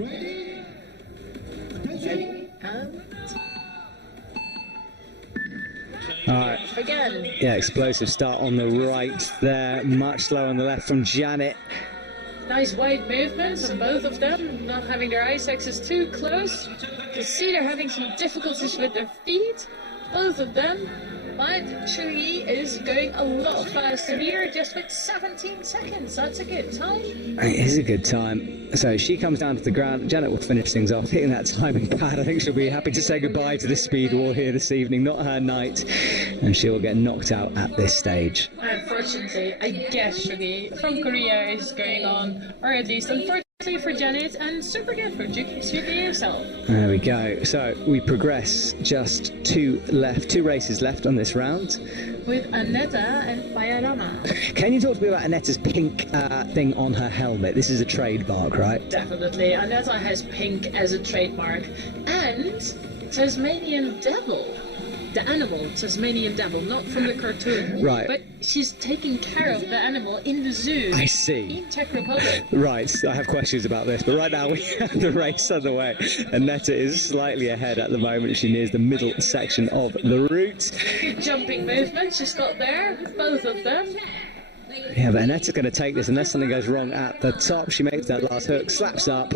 All right. Again. Yeah, explosive start on the right there. Much slower on the left from Janet. Nice wide movements on both of them, not having their ice axes too close. You see they're having some difficulties with their feet, both of them. But Cheongsong is going a lot faster here, just with 17 seconds. That's a good time. It is a good time. So she comes down to the ground. Janet will finish things off, hitting that timing pad. I think she'll be happy to say goodbye to the speed wall here this evening. Not her night. And she will get knocked out at this stage. Unfortunately, I guess Cheongsong from Korea is going on, or at least unfortunately for Janet, and super good for Cheongsong herself. There we go. So we progress. Just two races left on this round. With Aneta and Bayarama. Can you talk to me about Aneta's pink thing on her helmet? This is a trademark, right? Definitely. Aneta has pink as a trademark. And Tasmanian Devil. The animal, Tasmanian Devil, not from the cartoon. Right. But she's taking care of the animal in the zoo. I see. In Czech Republic. Right, I have questions about this, but right now we have the race underway. Aneta is slightly ahead at the moment. She nears the middle section of the route. Good jumping movement she's got there, both of them. Yeah, but Aneta's going to take this unless something goes wrong at the top. She makes that last hook, slaps up.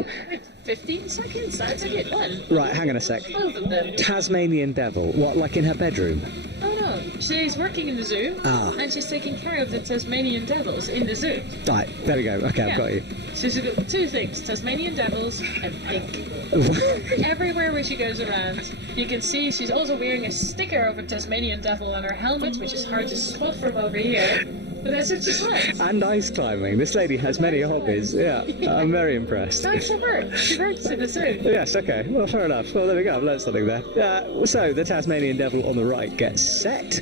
15 seconds, that's a good one. Right, hang on a sec. Both of them. Tasmanian Devil, what, like in her bedroom? Oh no, She's working in the zoo, and she's taking care of the Tasmanian devils in the zoo. Right, there we go. Okay, I've got you. So she's got two things, Tasmanian devils and pink. Everywhere where she goes around, you can see she's also wearing a sticker of a Tasmanian devil on her helmet, which is hard to spot from over here. But that's what she's like. And ice climbing. This lady has many hobbies. Yeah, I'm very impressed. That's for her. She works in the zoo. Yes, okay. Well, fair enough. Well, there we go. I've learned something there. So, the Tasmanian devil on the right gets set.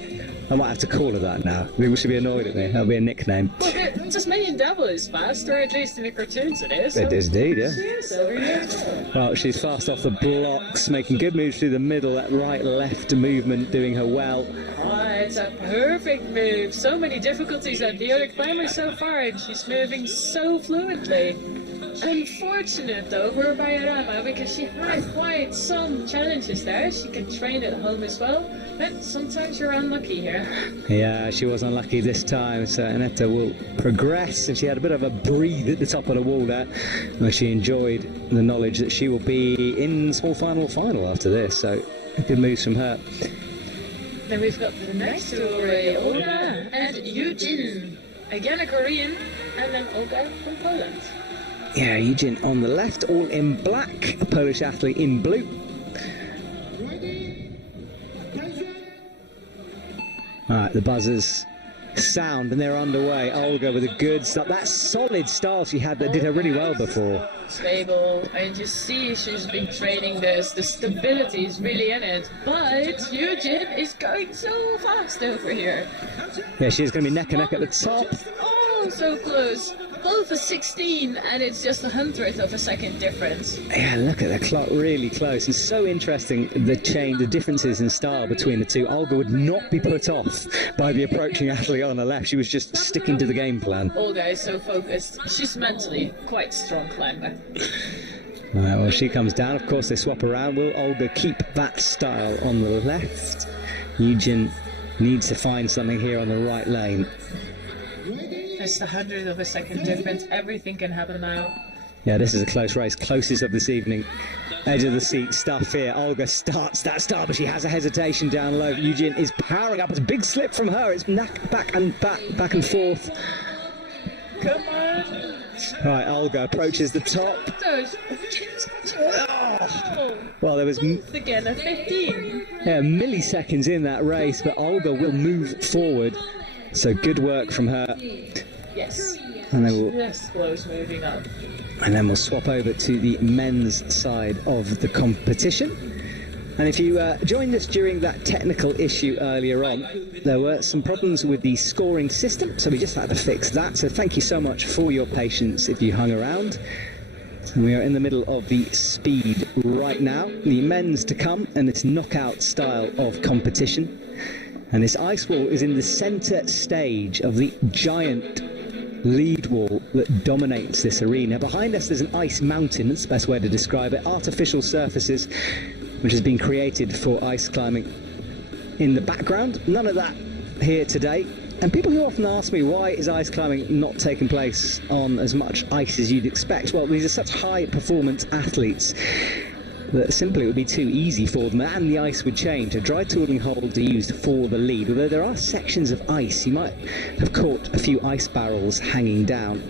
I might have to call her that now. People should be annoyed at me. That'll be a nickname. Well, the Tasmanian devil is fast, or at least in the cartoons it is. It is indeed, yeah. She is over here as well. Well, she's fast off the blocks, making good moves through the middle, that right-left movement doing her well. Oh, it's a perfect move. So many difficulties at the other climbers so far, and she's moving so fluently. Unfortunate though for Bayarama, because she had quite some challenges there. She can train at home as well, but sometimes you're unlucky here. Yeah, she was unlucky this time, so Aneta will progress, and she had a bit of a breathe at the top of the wall there, where she enjoyed the knowledge that she will be in small final after this, so good moves from her. Then we've got the next two already, Olga and Eugene. Again a Korean, and then Olga from Poland. Yeah, Eugene on the left, all in black, a Polish athlete in blue. Alright, the buzzers sound and they're underway. Olga with a good start. That solid style she had that did her really well before. Stable, and you see she's been training this. The stability is really in it. But Eugene is going so fast over here. Yeah, she's going to be neck and neck at the top. Oh, so close. Both are 16, and it's just 100th of a second difference. Yeah, look at the clock, really close. And so interesting, the differences in style between the two. Olga would not be put off by the approaching athlete on the left. She was just sticking to the game plan. Olga is so focused. She's mentally quite a strong climber. Well, she comes down. Of course, they swap around. Will Olga keep that style on the left? Eugene needs to find something here on the right lane. It's the 100th of a second difference. Everything can happen now. Yeah, this is a close race. Closest of this evening. Edge of the seat stuff here. Olga starts that start, but she has a hesitation down low. Eugene is powering up. It's a big slip from her. It's back and forth. Come on. Right, Olga approaches the top. Oh. Well, there was again a 15. Yeah, milliseconds in that race, but Olga will move forward. So good work from her. Yes. And then we'll just close moving up. And then we'll swap over to the men's side of the competition. And if you joined us during that technical issue earlier on, there were some problems with the scoring system, so we just had to fix that. So thank you so much for your patience if you hung around. And we are in the middle of the speed right now. The men's to come, and it's knockout style of competition. And this ice wall is in the centre stage of the giant lead wall that dominates this arena. Behind us there's an ice mountain, that's the best way to describe it. Artificial surfaces which has been created for ice climbing. In the background, none of that here today. And people who often ask me, why is ice climbing not taking place on as much ice as you'd expect? Well, these are such high performance athletes that simply it would be too easy for them, and the ice would change. A dry tooling hold are used for the lead, although there are sections of ice. You might have caught a few ice barrels hanging down.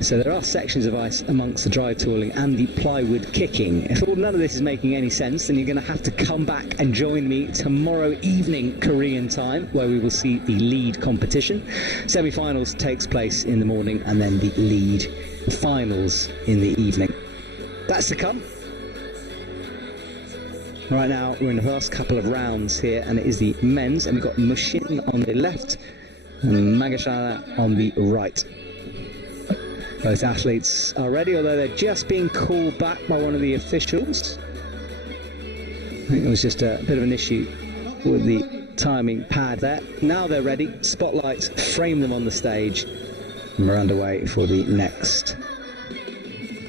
So there are sections of ice amongst the dry tooling and the plywood kicking. If none of this is making any sense, then you're going to have to come back and join me tomorrow evening Korean time, where we will see the lead competition. Semi-finals takes place in the morning, and then the lead finals in the evening. That's to come. Right now, we're in the first couple of rounds here, and it is the men's, and we've got Mushin on the left and Magashara on the right. Both athletes are ready, although they're just being called back by one of the officials. I think it was just a bit of an issue with the timing pad there. Now they're ready. Spotlights frame them on the stage, and we're underway for the next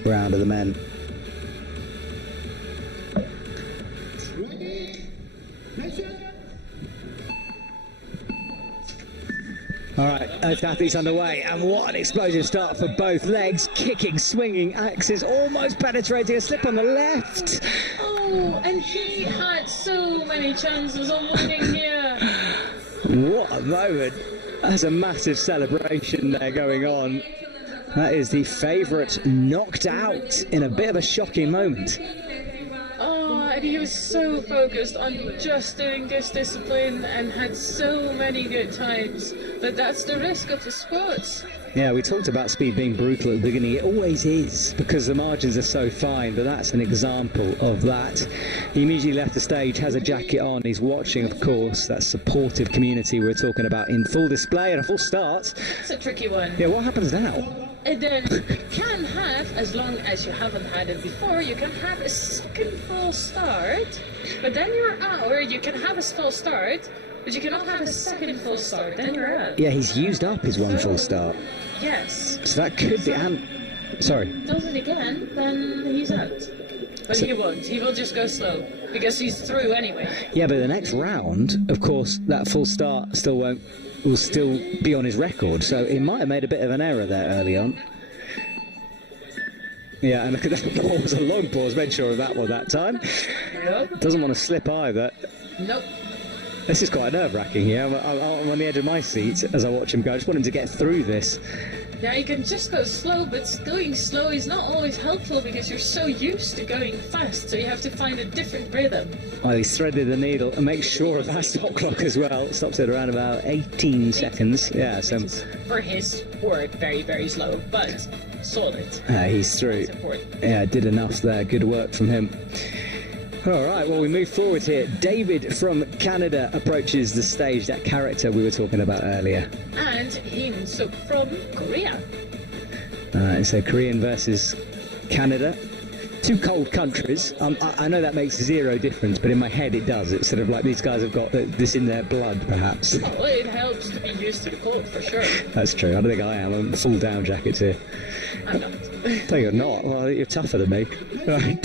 round of the men. All right, both athletes underway, and what an explosive start for both legs. Kicking, swinging axes, almost penetrating a slip on the left. Oh, and he had so many chances of winning here. What a moment. That's a massive celebration there going on. That is the favourite knocked out in a bit of a shocking moment. Oh, and he was so focused on just doing this discipline and had so many good times. But that's the risk of the sport. Yeah, we talked about speed being brutal at the beginning. It always is because the margins are so fine, but that's an example of that. He immediately left the stage, has a jacket on. He's watching, of course, that supportive community we were talking about in full display and a full start. It's a tricky one. Yeah, what happens now? And then you can have, as long as you haven't had it before, you can have a second full start, but then you're out. Or you can have a full start, but you cannot have a second full start, then you're out. Yeah, he's used up his one full start. Yes. So that could be... Sorry. Does it again, then he's out. But he won't. He will just go slow, because he's through anyway. Yeah, but the next round, of course, that full start will still be on his record, so he might have made a bit of an error there early on. Yeah, and look at that. It was a long pause, made sure of that one that time. Nope. Doesn't want to slip either. Nope. This is quite nerve-wracking here. I'm on the edge of my seat as I watch him go. I just want him to get through this. Yeah, you can just go slow, but going slow is not always helpful because you're so used to going fast, so you have to find a different rhythm. Oh, he's threaded the needle and makes sure of that stop clock as well. It stops at around about 18 seconds. Yeah, so... For his work, very, very slow, but solid. He's through. Yeah, did enough there. Good work from him. All right, well, we move forward here. David from Canada approaches the stage, that character we were talking about earlier. And Him Suk from Korea. So Korean versus Canada. Two cold countries. I know that makes zero difference, but in my head it does. It's sort of like these guys have got this in their blood, perhaps. Oh, it helps to be used to the cold, for sure. That's true. I don't think I am. I'm full down jackets here. I'm not. No, you're not. Well, you're tougher than me. Right,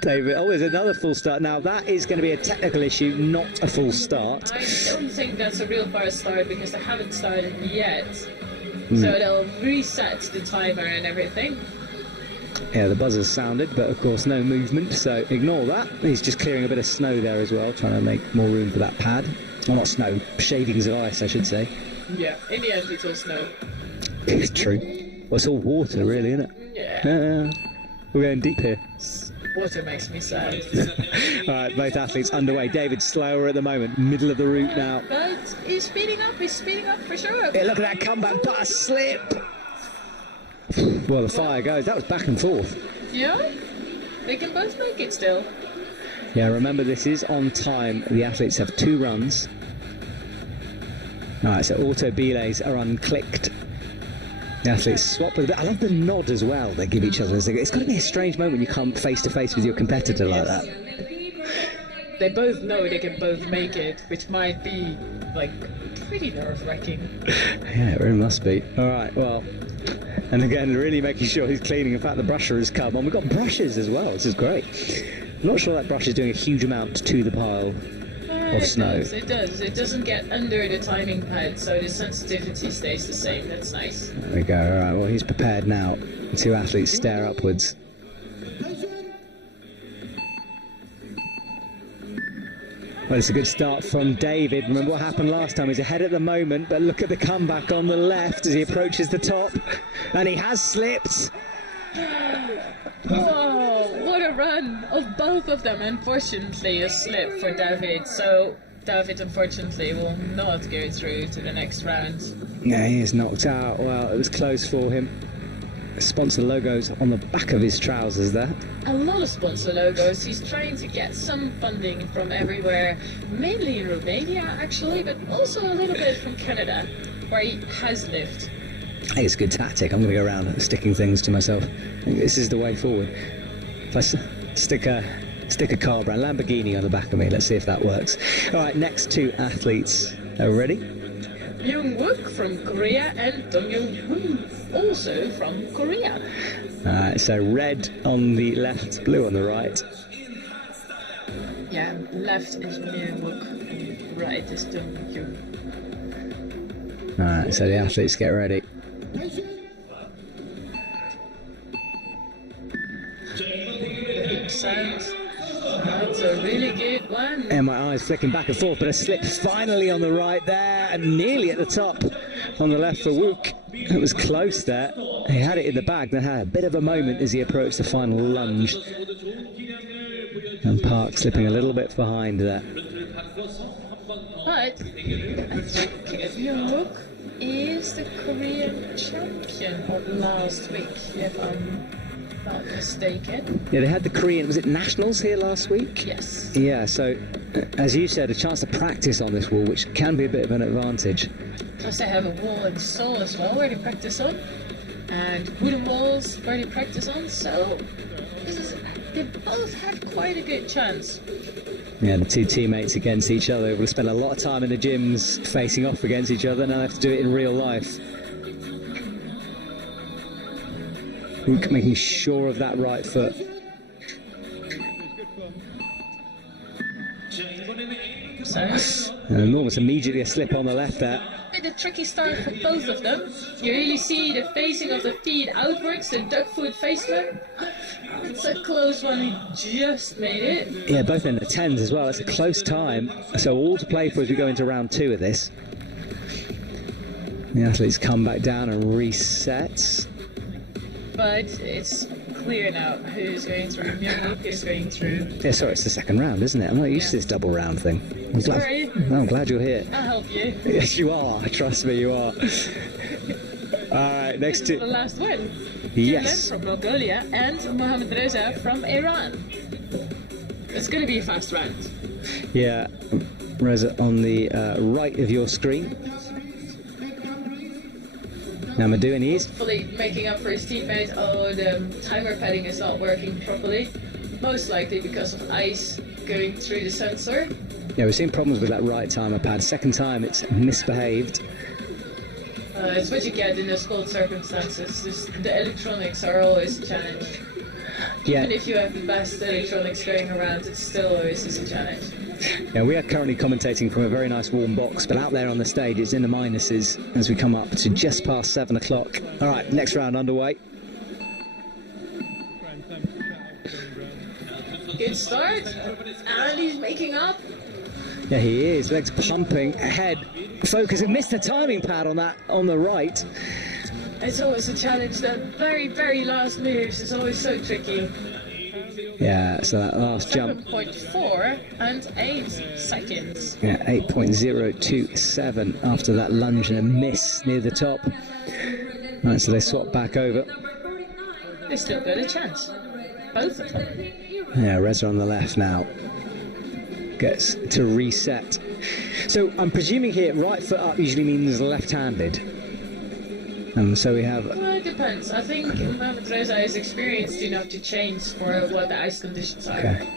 David. Oh, there's another full start. Now, that is going to be a technical issue, not a full start. I don't think that's a real fast start because they haven't started yet. So they'll reset the timer and everything. Yeah, the buzzer's sounded, but of course no movement, so ignore that. He's just clearing a bit of snow there as well, trying to make more room for that pad. Well, not snow, shavings of ice, I should say. Yeah, in the end it's all snow. It's true. Well, it's all water, really, isn't it? Yeah. We're going deep here. Water makes me sad. All right, both athletes underway. David slower at the moment, middle of the route now. But he's speeding up for sure. Yeah, look at that comeback, but a slip! Well, the fire goes. That was back and forth. Yeah, they can both make it still. Yeah, remember this is on time. The athletes have 2 runs. All right, so auto belays are unclicked. The athletes swap with a bit. I love the nod as well they give each other. It's got to be a strange moment when you come face to face with your competitor like that. They both know they can both make it, which might be, like, pretty nerve-wracking. Yeah, it really must be. All right, well... And again, really making sure he's cleaning. In fact, the brusher has come on. We've got brushes as well. This is great. I'm not sure that brush is doing a huge amount to the pile of snow. It does. It doesn't get under the timing pad, so the sensitivity stays the same. That's nice. There we go. All right, well, he's prepared now. The 2 athletes stare upwards. Well, it's a good start from David. Remember what happened last time? He's ahead at the moment, but look at the comeback on the left as he approaches the top. And he has slipped. Oh, what a run of both of them. Unfortunately, a slip for David. So David, unfortunately, will not go through to the next round. Yeah, he is knocked out. Well, it was close for him. Sponsor logos on the back of his trousers there. A lot of sponsor logos. He's trying to get some funding from everywhere, mainly in Romania actually, but also a little bit from Canada, where he has lived. Hey, it's a good tactic. I'm going to go around sticking things to myself. I think this is the way forward. If I stick a car brand, Lamborghini on the back of me, let's see if that works. All right, next 2 athletes are ready. Young-wook from Korea and Dong Young-hoon, also from Korea. So red on the left, blue on the right. Yeah, left is Young-wook, right is Dong Young. Alright, so the athletes get ready. Sound. Out. That's a really good one. And my eyes flicking back and forth, but a slip finally on the right there, and nearly at the top on the left for Wook. It was close there. He had it in the bag, then had a bit of a moment as he approached the final lunge. And Park slipping a little bit behind there. But I think Wook is the Korean champion of last week, if I'm not mistaken. Yeah, they had the Korean, was it Nationals here last week? Yes. Yeah, so as you said, a chance to practice on this wall, which can be a bit of an advantage. Plus they have a wall in Seoul as well where they practice on, and wooden walls where they practice on, so they both have quite a good chance. Yeah, the two teammates against each other will spend a lot of time in the gyms facing off against each other, now they have to do it in real life. Wook making sure of that right foot. And almost immediately a slip on the left there. The tricky start for both of them. You really see the facing of the feet outwards, the duck foot face them. It's a close one, he just made it. Yeah, both in the 10s as well. It's a close time. So all to play for as we go into round 2 of this. The athletes come back down and resets. But it's clear now who's going through. Myung-wook is going through. Yeah, sorry, it's the second round, isn't it? I'm not used to this double round thing. I'm glad you're here. I'll help you. Yes, you are. Trust me, you are. Alright, next two. The last one. Yes. From Mongolia and Mohammad Reza from Iran. It's going to be a fast round. Yeah, Reza on the right of your screen. Now Madhu, and he is Fully making up for his teammate. Oh, the timer padding is not working properly. Most likely because of ice going through the sensor. Yeah, we've seen problems with that right timer pad. Second time it's misbehaved. It's what you get in those cold circumstances. The electronics are always a challenge. Yeah. Even if you have the best electronics going around, it still always is a challenge. Yeah, we are currently commentating from a very nice warm box, but out there on the stage it's in the minuses as we come up to just past 7 o'clock. All right, next round underway. Good start. And he's making up. Yeah, he is. Legs pumping ahead. Focus and missed the timing pad on that on the right. It's always a challenge. The very, very last moves is always so tricky. Yeah, so that last jump. 7.4 and 8 seconds. Yeah, 8.027 after that lunge and a miss near the top. Right, so they swap back over. They still got a chance. Both of them. Yeah, Reza on the left now. Gets to reset. So I'm presuming here right foot up usually means left-handed. So we have... Well, it depends. I think Mohammad Reza is experienced enough to change for what the ice conditions are. Okay.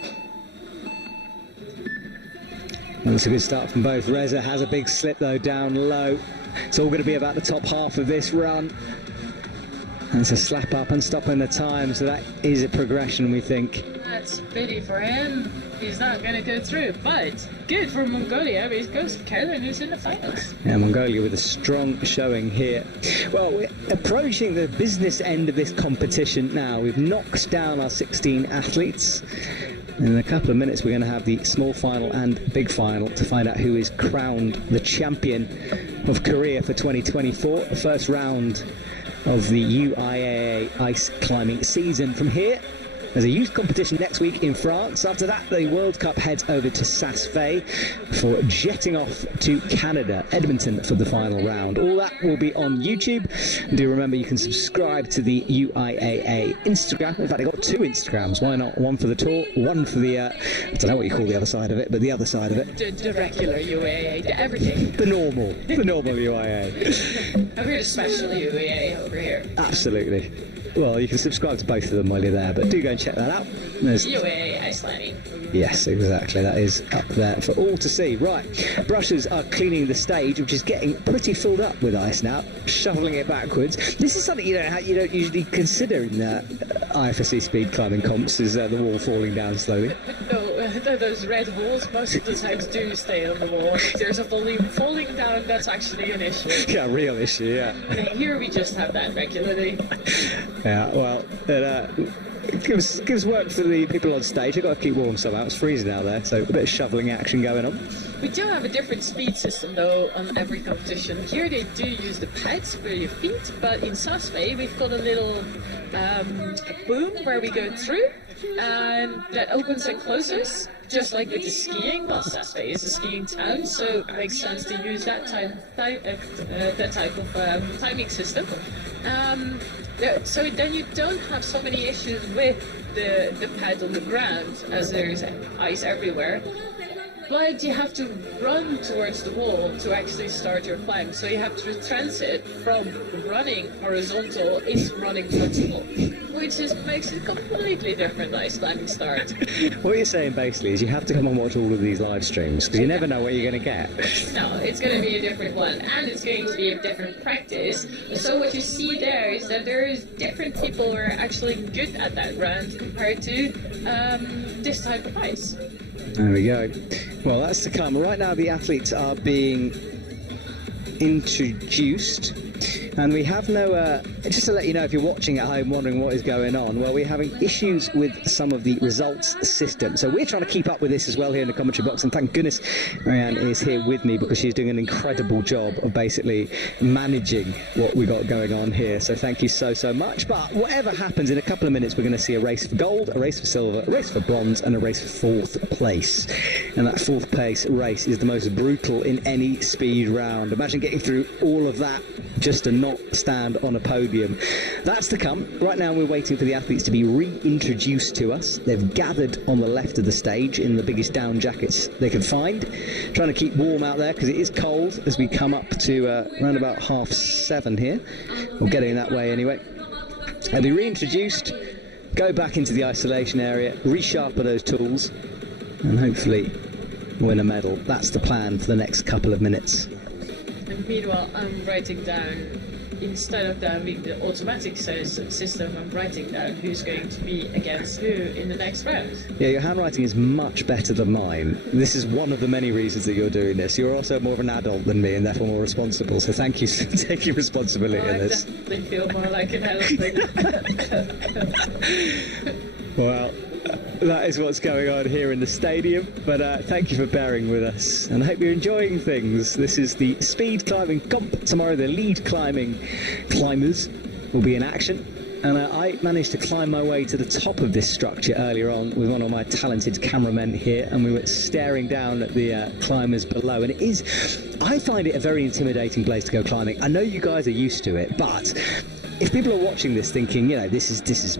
That's a good start from both. Reza has a big slip though down low. It's all going to be about the top half of this run. And it's a slap up and stopping the time, so that is a progression, we think. That's pity for him. He's not going to go through, but good for Mongolia because Caroline is in the finals. Yeah, Mongolia with a strong showing here. Well, we're approaching the business end of this competition now. We've knocked down our 16 athletes. In a couple of minutes, we're going to have the small final and big final to find out who is crowned the champion of Korea for 2024. The first round of the UIAA ice climbing season. From here, there's a youth competition next week in France. After that, the World Cup heads over to Saas-Fee for jetting off to Canada, Edmonton, for the final round. All that will be on YouTube. And do remember you can subscribe to the UIAA Instagram. In fact, I've got 2 Instagrams. Why not? One for the tour, one for the, I don't know what you call the other side of it, but the other side of it. The regular UIAA, the everything. The normal UIAA. I've heard a special UIAA over here. Absolutely. Well, you can subscribe to both of them while you're there, but do go and check that out. There's... UIAA ice climbing. Yes, exactly. That is up there for all to see. Right, brushers are cleaning the stage, which is getting pretty filled up with ice now, shoveling it backwards. This is something you don't usually consider in IFSC speed climbing comps, is the wall falling down slowly. No, those red holes most of the times do stay on the wall. If there's a volume falling down, that's actually an issue. Yeah, real issue, yeah. Here we just have that regularly. Yeah, well, it gives work for the people on stage. They've got to keep warm somehow. It's freezing out there, so a bit of shoveling action going on. We do have a different speed system though on every competition. Here they do use the pads for your feet, but in Sasve we've got a little boom where we go through, and that opens and closes, just like with the skiing. Well, Sasve is a skiing town, so it makes sense to use that type of timing system. So then you don't have so many issues with the pad on the ground, as there's ice everywhere. But you have to run towards the wall to actually start your climb. So you have to transit from running horizontal into running vertical, which makes it a completely different ice climbing start. What you're saying basically is you have to come and watch all of these live streams, because you never know what you're going to get. No, it's going to be a different one, and it's going to be a different practice. So what you see there is that there is different people who are actually good at that round compared to this type of ice. There we go. Well, that's to come. Right now the athletes are being introduced, and we have no, just to let you know if you're watching at home wondering what is going on, well, we're having issues with some of the results system, so we're trying to keep up with this as well here in the commentary box, and thank goodness Marianne is here with me, because she's doing an incredible job of basically managing what we got going on here, so thank you so much. But whatever happens, in a couple of minutes we're going to see a race for gold, a race for silver, a race for bronze, and a race for fourth place, and that fourth place race is the most brutal in any speed round. Imagine getting through all of that just to not stand on a podium. That's to come. Right now we're waiting for the athletes to be reintroduced to us. They've gathered on the left of the stage in the biggest down jackets they can find, trying to keep warm out there because it is cold as we come up to around about 7:30 here, or getting that way anyway. They'll be reintroduced, go back into the isolation area, resharpen those tools, and hopefully win a medal. That's the plan for the next couple of minutes. And meanwhile, I'm writing down, instead of having the automatic system, I'm writing down who's going to be against who in the next round. Yeah, your handwriting is much better than mine. This is one of the many reasons that you're doing this. You're also more of an adult than me and therefore more responsible, so thank you for taking responsibility in this. I definitely feel more like an adult. Well, that is what's going on here in the stadium, but thank you for bearing with us, and I hope you're enjoying things. This is the speed climbing comp. Tomorrow the lead climbers will be in action, and I managed to climb my way to the top of this structure earlier on with one of my talented cameramen here, and we were staring down at the climbers below, and I find it a very intimidating place to go climbing. I know you guys are used to it, but if people are watching this thinking, this is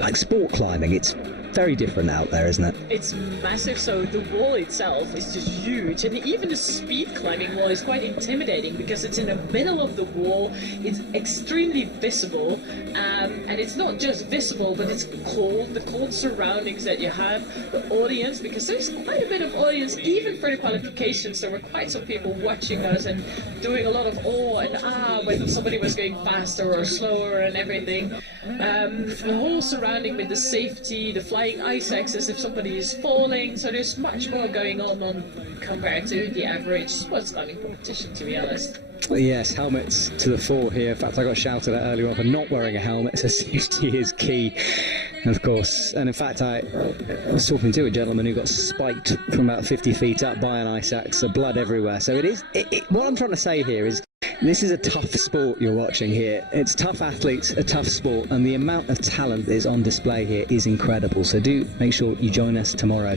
like sport climbing, it's very different out there, isn't it? It's massive, so the wall itself is just huge, and even the speed climbing wall is quite intimidating because it's in the middle of the wall, it's extremely visible, and it's not just visible, but it's cold, the cold surroundings that you have, the audience, because there's quite a bit of audience, even for the qualifications. There were quite some people watching us and doing a lot of awe and when somebody was going faster or slower and everything. The whole surrounding with the safety, the flying ice axis if somebody is falling, so there's much more going on compared to the average sports climbing competition, to be honest. Yes, helmets to the fore here. In fact, I got shouted at earlier on for not wearing a helmet, so safety is key, of course. And in fact, I was talking to a gentleman who got spiked from about 50 feet up by an ice axe, so blood everywhere. So what I'm trying to say here is, this is a tough sport you're watching here. It's tough athletes, a tough sport, and the amount of talent that is on display here is incredible. So do make sure you join us tomorrow.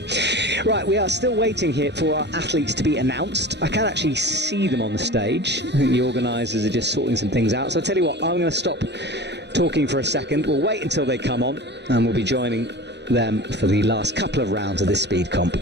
Right, we are still waiting here for our athletes to be announced. I can't actually see them on the stage. I think the organisers are just sorting some things out. So I'll tell you what, I'm going to stop talking for a second. We'll wait until they come on, and we'll be joining them for the last couple of rounds of this speed comp.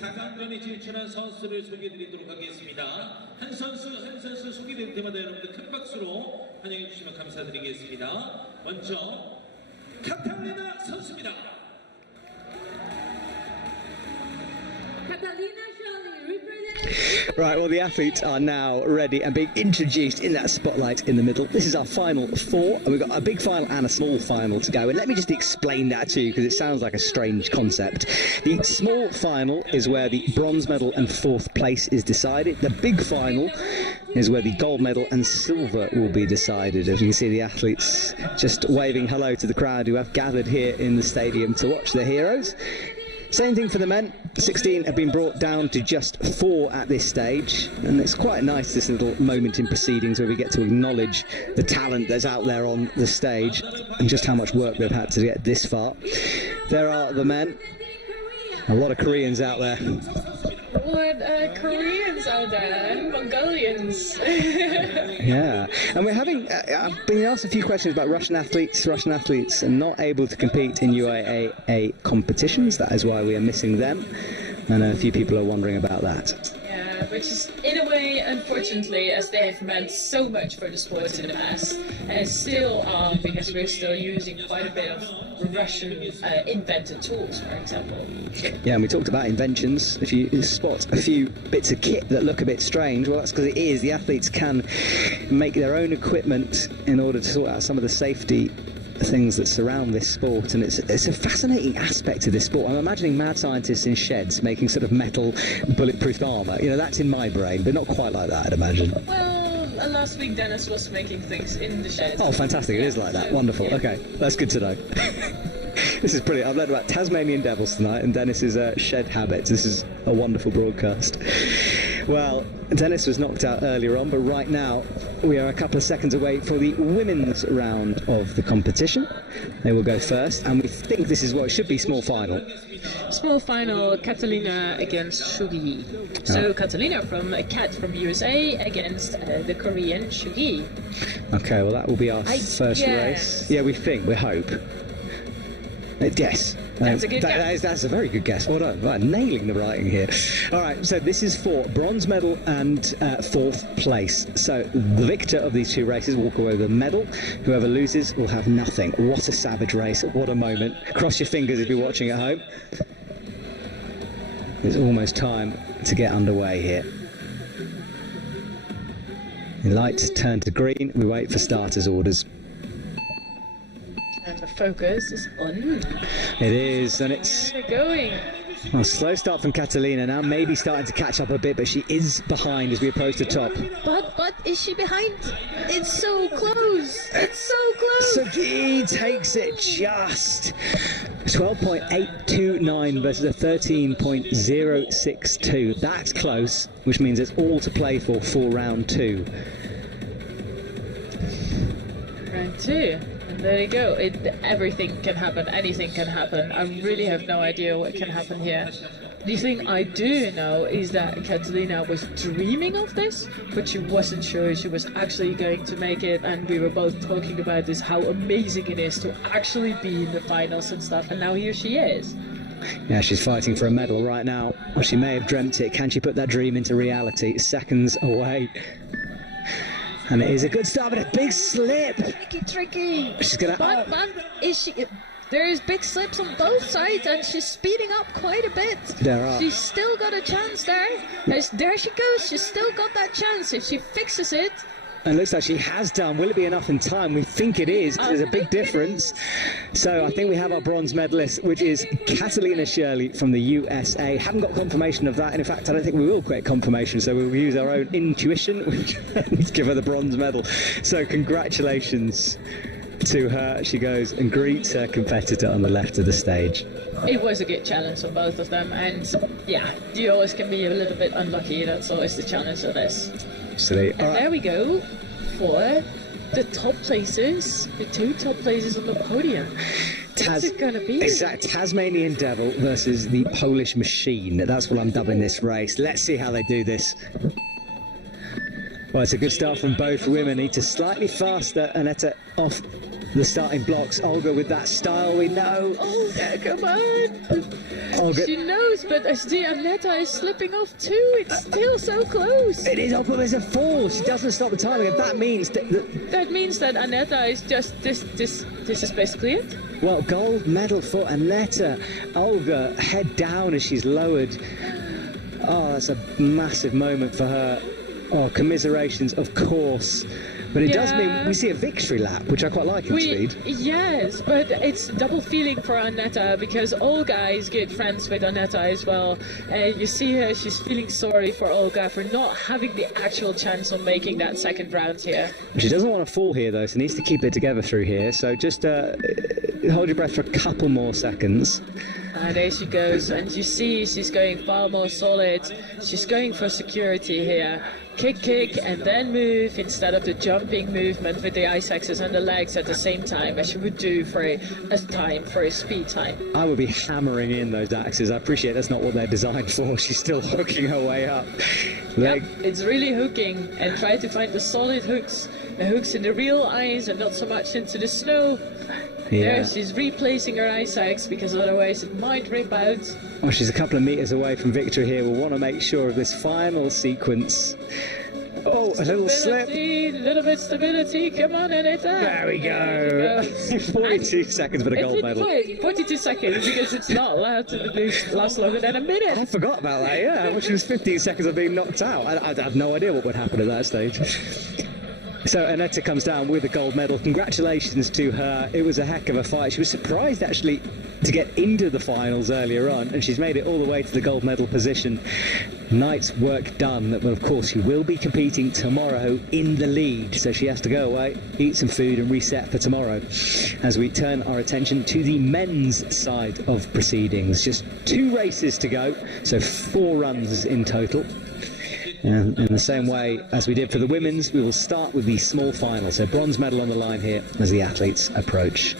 4강전에 진출한 선수를 소개해드리도록 하겠습니다. 한 선수 한 선수 소개될 때마다 여러분들 큰 박수로 환영해 주시면 감사드리겠습니다. 먼저 카탈리나 선수입니다. Right, well, the athletes are now ready and being introduced in that spotlight in the middle. This is our final four, and we've got a big final and a small final to go. And let me just explain that to you, because it sounds like a strange concept. The small final is where the bronze medal and fourth place is decided. The big final is where the gold medal and silver will be decided. As you can see, the athletes just waving hello to the crowd who have gathered here in the stadium to watch their heroes. Same thing for the men. 16 have been brought down to just 4 at this stage, and it's quite nice, this little moment in proceedings where we get to acknowledge the talent that's out there on the stage and just how much work they've had to get this far. There are the men. A lot of Koreans out there. Koreans out there and Mongolians. Yeah, and we're having I've been asked a few questions about Russian athletes are not able to compete in UIAA competitions. That is why we are missing them, and a few people are wondering about that. Yeah, which is in a way, unfortunately, as they have meant so much for the sport in the past, and still are, because we're still using quite a bit of Russian invented tools, for example. Yeah, and we talked about inventions. If you spot a few bits of kit that look a bit strange, well, that's because it is. The athletes can make their own equipment in order to sort out some of the safety things that surround this sport, and it's a fascinating aspect of this sport. I'm imagining mad scientists in sheds making sort of metal bulletproof armour. You know, that's in my brain, but not quite like that, I'd imagine. Well, last week Dennis was making things in the shed. Oh, fantastic. It is like that. Wonderful. Yeah. Okay, that's good to know. This is brilliant. I've learned about Tasmanian devils tonight and Dennis's shed habits. This is a wonderful broadcast. Well, Dennis was knocked out earlier on, but right now we are a couple of seconds away for the women's round of the competition. They will go first, and we think this is what should be small final. Small final, Catalina against Shugi. So Catalina from Kat from USA against the Korean Shugi. Okay, well that will be our first race. Yeah, we hope. Yes. That's a good guess. That's a very good guess. Well done. Right, nailing the writing here. All right, so this is for bronze medal and fourth place. So the victor of these two races will walk away with a medal. Whoever loses will have nothing. What a savage race. What a moment. Cross your fingers if you're watching at home. It's almost time to get underway here. The lights turn to green. We wait for starters' orders. And the focus is on. It is, and it's going. Well, slow start from Catalina now, maybe starting to catch up a bit, but she is behind as we approach the top. But is she behind? It's so close. It's so close. Sagi takes it just 12.829 versus a 13.062. That's close, which means it's all to play for round 2. Round 2. There you go. Everything can happen. Anything can happen. I really have no idea what can happen here. The thing I do know is that Catalina was dreaming of this, but she wasn't sure she was actually going to make it. And we were both talking about this, how amazing it is to actually be in the finals and stuff. And now here she is. Yeah, she's fighting for a medal right now. Well, she may have dreamt it. Can she put that dream into reality? Seconds away. And it is a good start, but a big slip. Tricky. She's gonna. But is she? There is big slips on both sides, and she's speeding up quite a bit. There are. She's still got a chance there. There she goes. She's still got that chance if she fixes it. And it looks like she has done. Will it be enough in time? We think it is, because there's a big difference. So I think we have our bronze medalist, which is Catalina Shirley from the USA. Haven't got confirmation of that, and in fact I don't think we will get confirmation, so we'll use our own intuition and give her the bronze medal. So congratulations to her. She goes and greets her competitor on the left of the stage. It was a good challenge for both of them, and yeah, you always can be a little bit unlucky. That's always the challenge of this. Absolutely. And there we go for the top places, the 2 top places on the podium. What's it going to be? Exact Tasmanian Devil versus the Polish Machine. That's what I'm dubbing this race. Let's see how they do this. Well, it's a good start from both women. Need to slightly faster. Aneta off the starting blocks. Olga with that style, we know. Olga, come on. Olga. She knows, but as the Aneta is slipping off too, it's still so close. It is, oh, but there's a fall. She doesn't stop the timing, and that means that means that Aneta is just this is basically it. Well, gold medal for Aneta. Olga, head down as she's lowered. Oh, that's a massive moment for her. Oh, commiserations, of course. But it does mean we see a victory lap, which I quite like in speed. Yes, but it's double feeling for Aneta because Olga is good friends with Aneta as well. And you see her, she's feeling sorry for Olga for not having the actual chance on making that second round here. She doesn't want to fall here, though, so needs to keep it together through here. So just hold your breath for a couple more seconds. And there she goes, and you see she's going far more solid. She's going for security here. Kick, and then move instead of the jumping movement with the ice axes and the legs at the same time as you would do for a speed time. I would be hammering in those axes. I appreciate that's not what they're designed for. She's still hooking her way up. Yep, it's really hooking, and try to find the solid hooks. The hooks in the real ice and not so much into the snow. Yeah. There, she's replacing her ice axe because otherwise it might rip out. Oh, she's a couple of meters away from victory here. We'll want to make sure of this final sequence. Oh, a little slip. A little bit stability. Come on, Aneta. There we go. 42 seconds for the gold medal. 42 seconds because it's not allowed to last longer than a minute. I forgot about that, yeah. Well, she was 15 seconds of being knocked out. I had no idea what would happen at that stage. So Aneta comes down with a gold medal. Congratulations to her. It was a heck of a fight. She was surprised actually to get into the finals earlier on, and she's made it all the way to the gold medal position. Night's work done. But of course, she will be competing tomorrow in the lead, so she has to go away, eat some food and reset for tomorrow. As we turn our attention to the men's side of proceedings. Just 2 races to go, so 4 runs in total. And in the same way as we did for the women's, we will start with the small final. So bronze medal on the line here as the athletes approach.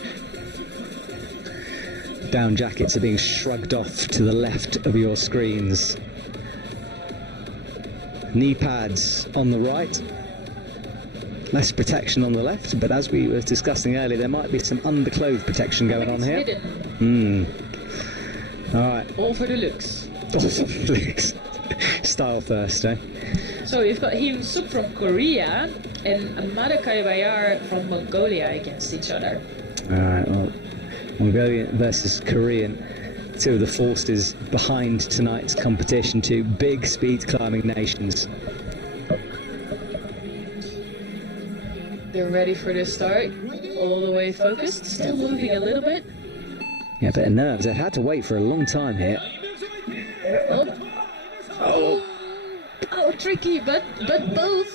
Down jackets are being shrugged off to the left of your screens. Knee pads on the right. Less protection on the left, but as we were discussing earlier, there might be some underclothes protection going on here. All right. All for the looks. All for the looks. Style first, eh? So you've got Hyun Suk from Korea and Marakai Bayar from Mongolia against each other. Alright, well, Mongolian versus Korean. 2 of the forces behind tonight's competition, 2 big speed climbing nations. They're ready for the start, all the way focused, still moving a little bit. Yeah, a bit of nerves. They've had to wait for a long time here. Oh, tricky, but both.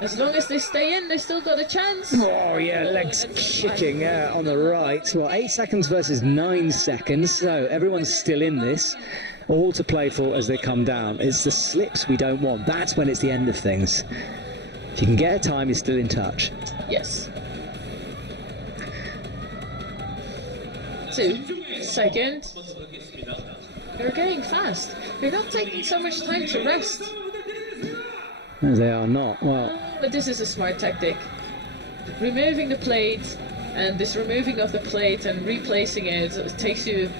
As long as they stay in, they still got a chance. Oh, yeah, legs kicking on the right. Well, 8 seconds versus 9 seconds, so everyone's still in this. All to play for as they come down. It's the slips we don't want. That's when it's the end of things. If you can get a time, you're still in touch. Yes. 2 seconds. They're going fast. They're not taking so much time to rest. No, they are not. Well, but this is a smart tactic. Removing the plate, and this removing of the plate and replacing it takes you,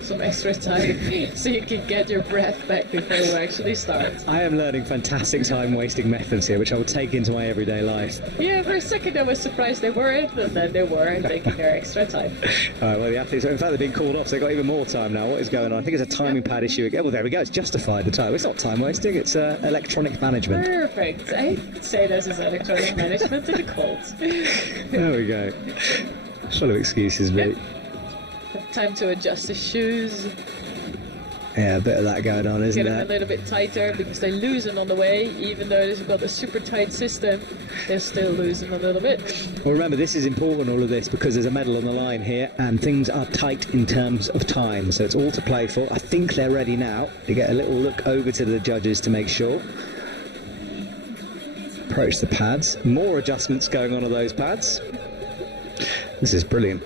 some extra time so you can get your breath back before you actually start. I am learning fantastic time-wasting methods here, which I will take into my everyday life. Yeah, for a second I was surprised they weren't, and then they were taking their extra time. All right, well, the athletes, in fact, they've been called off, so they've got even more time now. What is going on? I think it's a timing pad issue again. Well, there we go. It's justified, the time. It's not time-wasting, it's electronic management. Perfect. I say this is electronic management in the cold. There we go. Full of excuses, mate. Time to adjust the shoes. Yeah, a bit of that going on, isn't Get there? them a little bit tighter because they loosen on the way. Even though they've got a super tight system, they're still loosen a little bit. Well, remember, this is important, all of this, because there's a medal on the line here and things are tight in terms of time. So it's all to play for. I think they're ready now. You get a little look over to the judges to make sure. Approach the pads. More adjustments going on those pads. This is brilliant.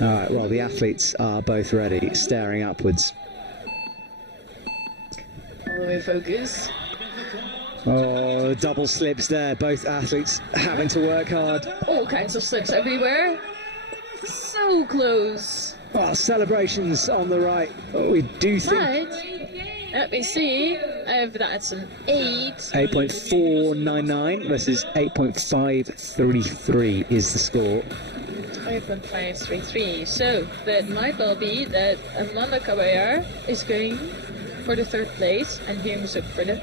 All right, well, the athletes are both ready, staring upwards. All the way focus. Oh, double slips there. Both athletes having to work hard. All kinds of slips everywhere. So close. Oh, celebrations on the right. Oh, we do think... But, let me see if that's an 8. 8.499 versus 8.533 is the score. 5.533. So that might well be that Amanda Caballero is going for the 3rd place and Cheongsong for the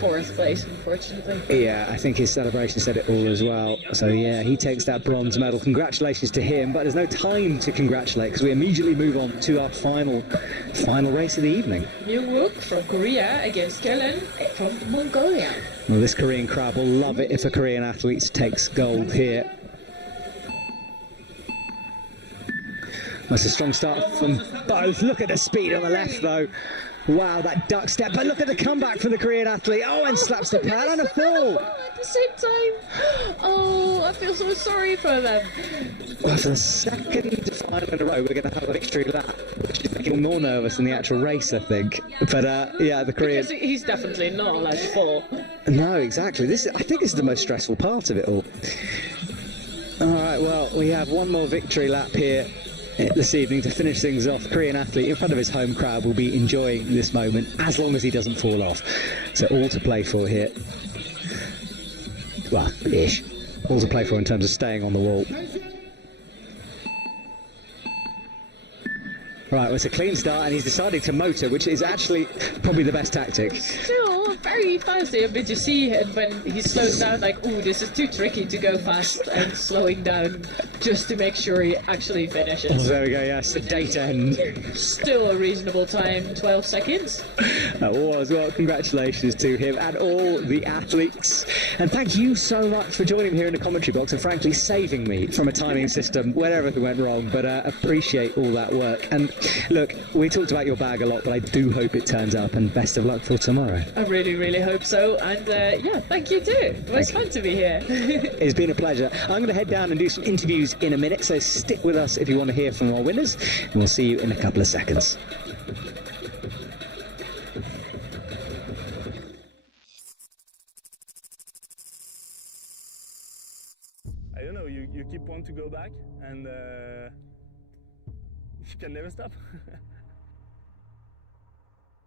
4th place, unfortunately. Yeah, I think his celebration said it all as well. So yeah, he takes that bronze medal. Congratulations to him, but there's no time to congratulate because we immediately move on to our final race of the evening. Yoonwook from Korea against Kellen from Mongolia. Well, this Korean crowd will love it if a Korean athlete takes gold here. That's a strong start from both. Look at the speed on the left, though. Wow, that duck step. But look at the comeback from the Korean athlete. Oh, and slaps the pad and a fall. At the same time. Oh, I feel so sorry for them. Well, for the second final in a row, we're going to have a victory lap, which is making him more nervous than the actual race, I think. But yeah, the Korean... Because he's definitely not allowed to fall. No, exactly. I think this is the most stressful part of it all. All right, well, we have one more victory lap here this evening to finish things off. The Korean athlete in front of his home crowd will be enjoying this moment as long as he doesn't fall off. So all to play for here. Well, ish. All to play for in terms of staying on the wall. Right, well, it's a clean start and he's decided to motor, which is actually probably the best tactic. Still very fast there, but you see when he slows down, like, ooh, this is too tricky to go fast, and slowing down just to make sure he actually finishes. Oh, there we go, yes, the date end. Still a reasonable time, 12 seconds. That was, well, congratulations to him and all the athletes. And thank you so much for joining me here in the commentary box and frankly saving me from a timing system when everything went wrong, but appreciate all that work. And look, we talked about your bag a lot, but I do hope it turns up and best of luck for tomorrow. I really, really hope so. And yeah, thank you too. It was fun to be here. It's been a pleasure. I'm going to head down and do some interviews in a minute, so stick with us if you want to hear from our winners, and we'll see you in a couple of seconds. I don't know, you keep wanting to go back and you can never stop.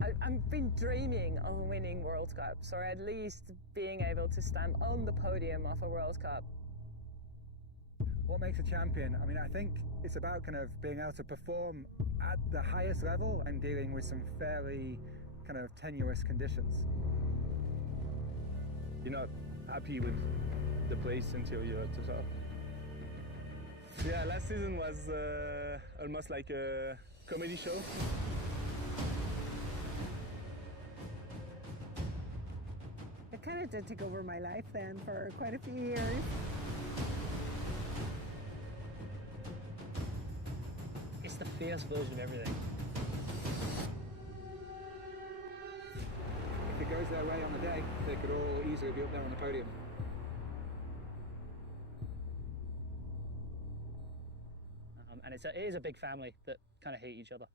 I've been dreaming of winning World Cups, or at least being able to stand on the podium of a World Cup. What makes a champion? I mean, I think it's about kind of being able to perform at the highest level and dealing with some fairly kind of tenuous conditions. You're not happy with the place until you're at the top. Yeah, last season was almost like a comedy show. It kind of did take over my life then for quite a few years. It's the fierce version of everything. If it goes their way on the day, they could all easily be up there on the podium. And it is a big family that kind of hate each other.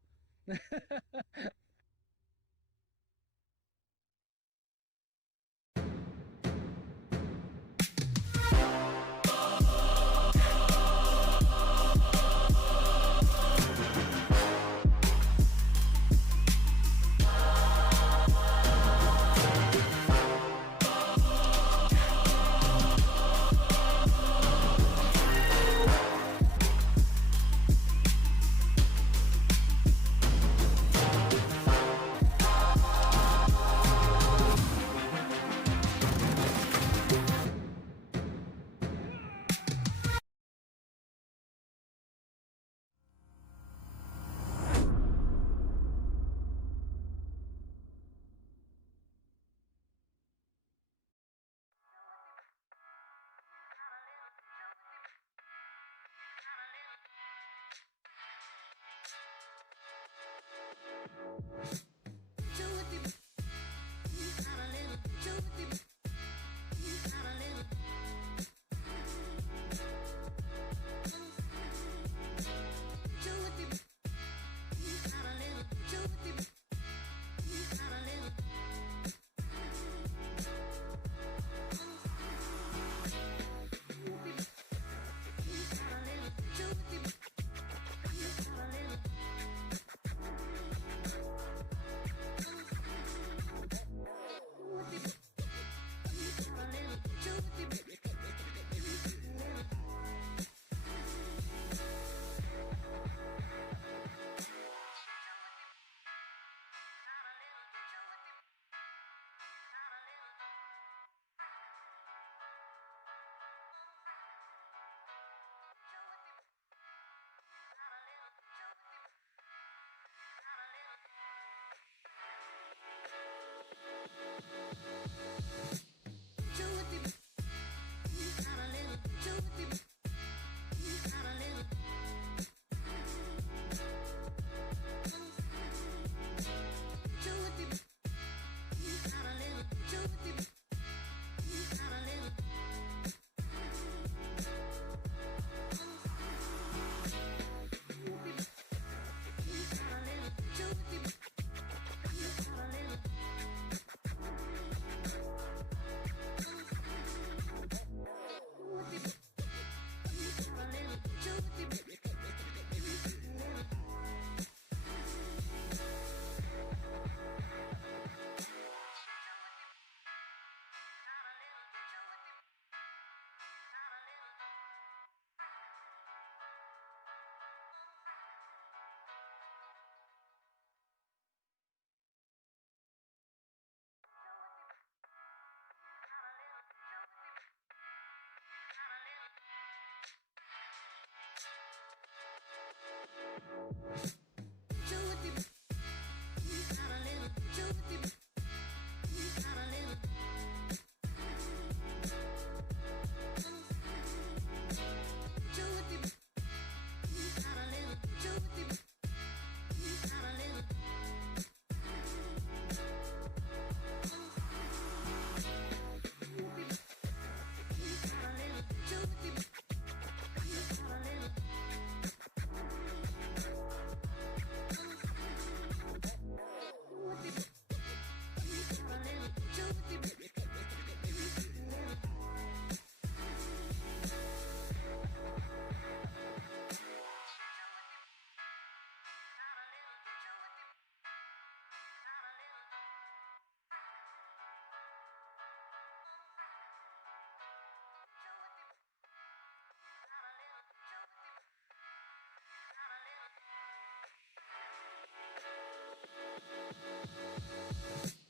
Thank you.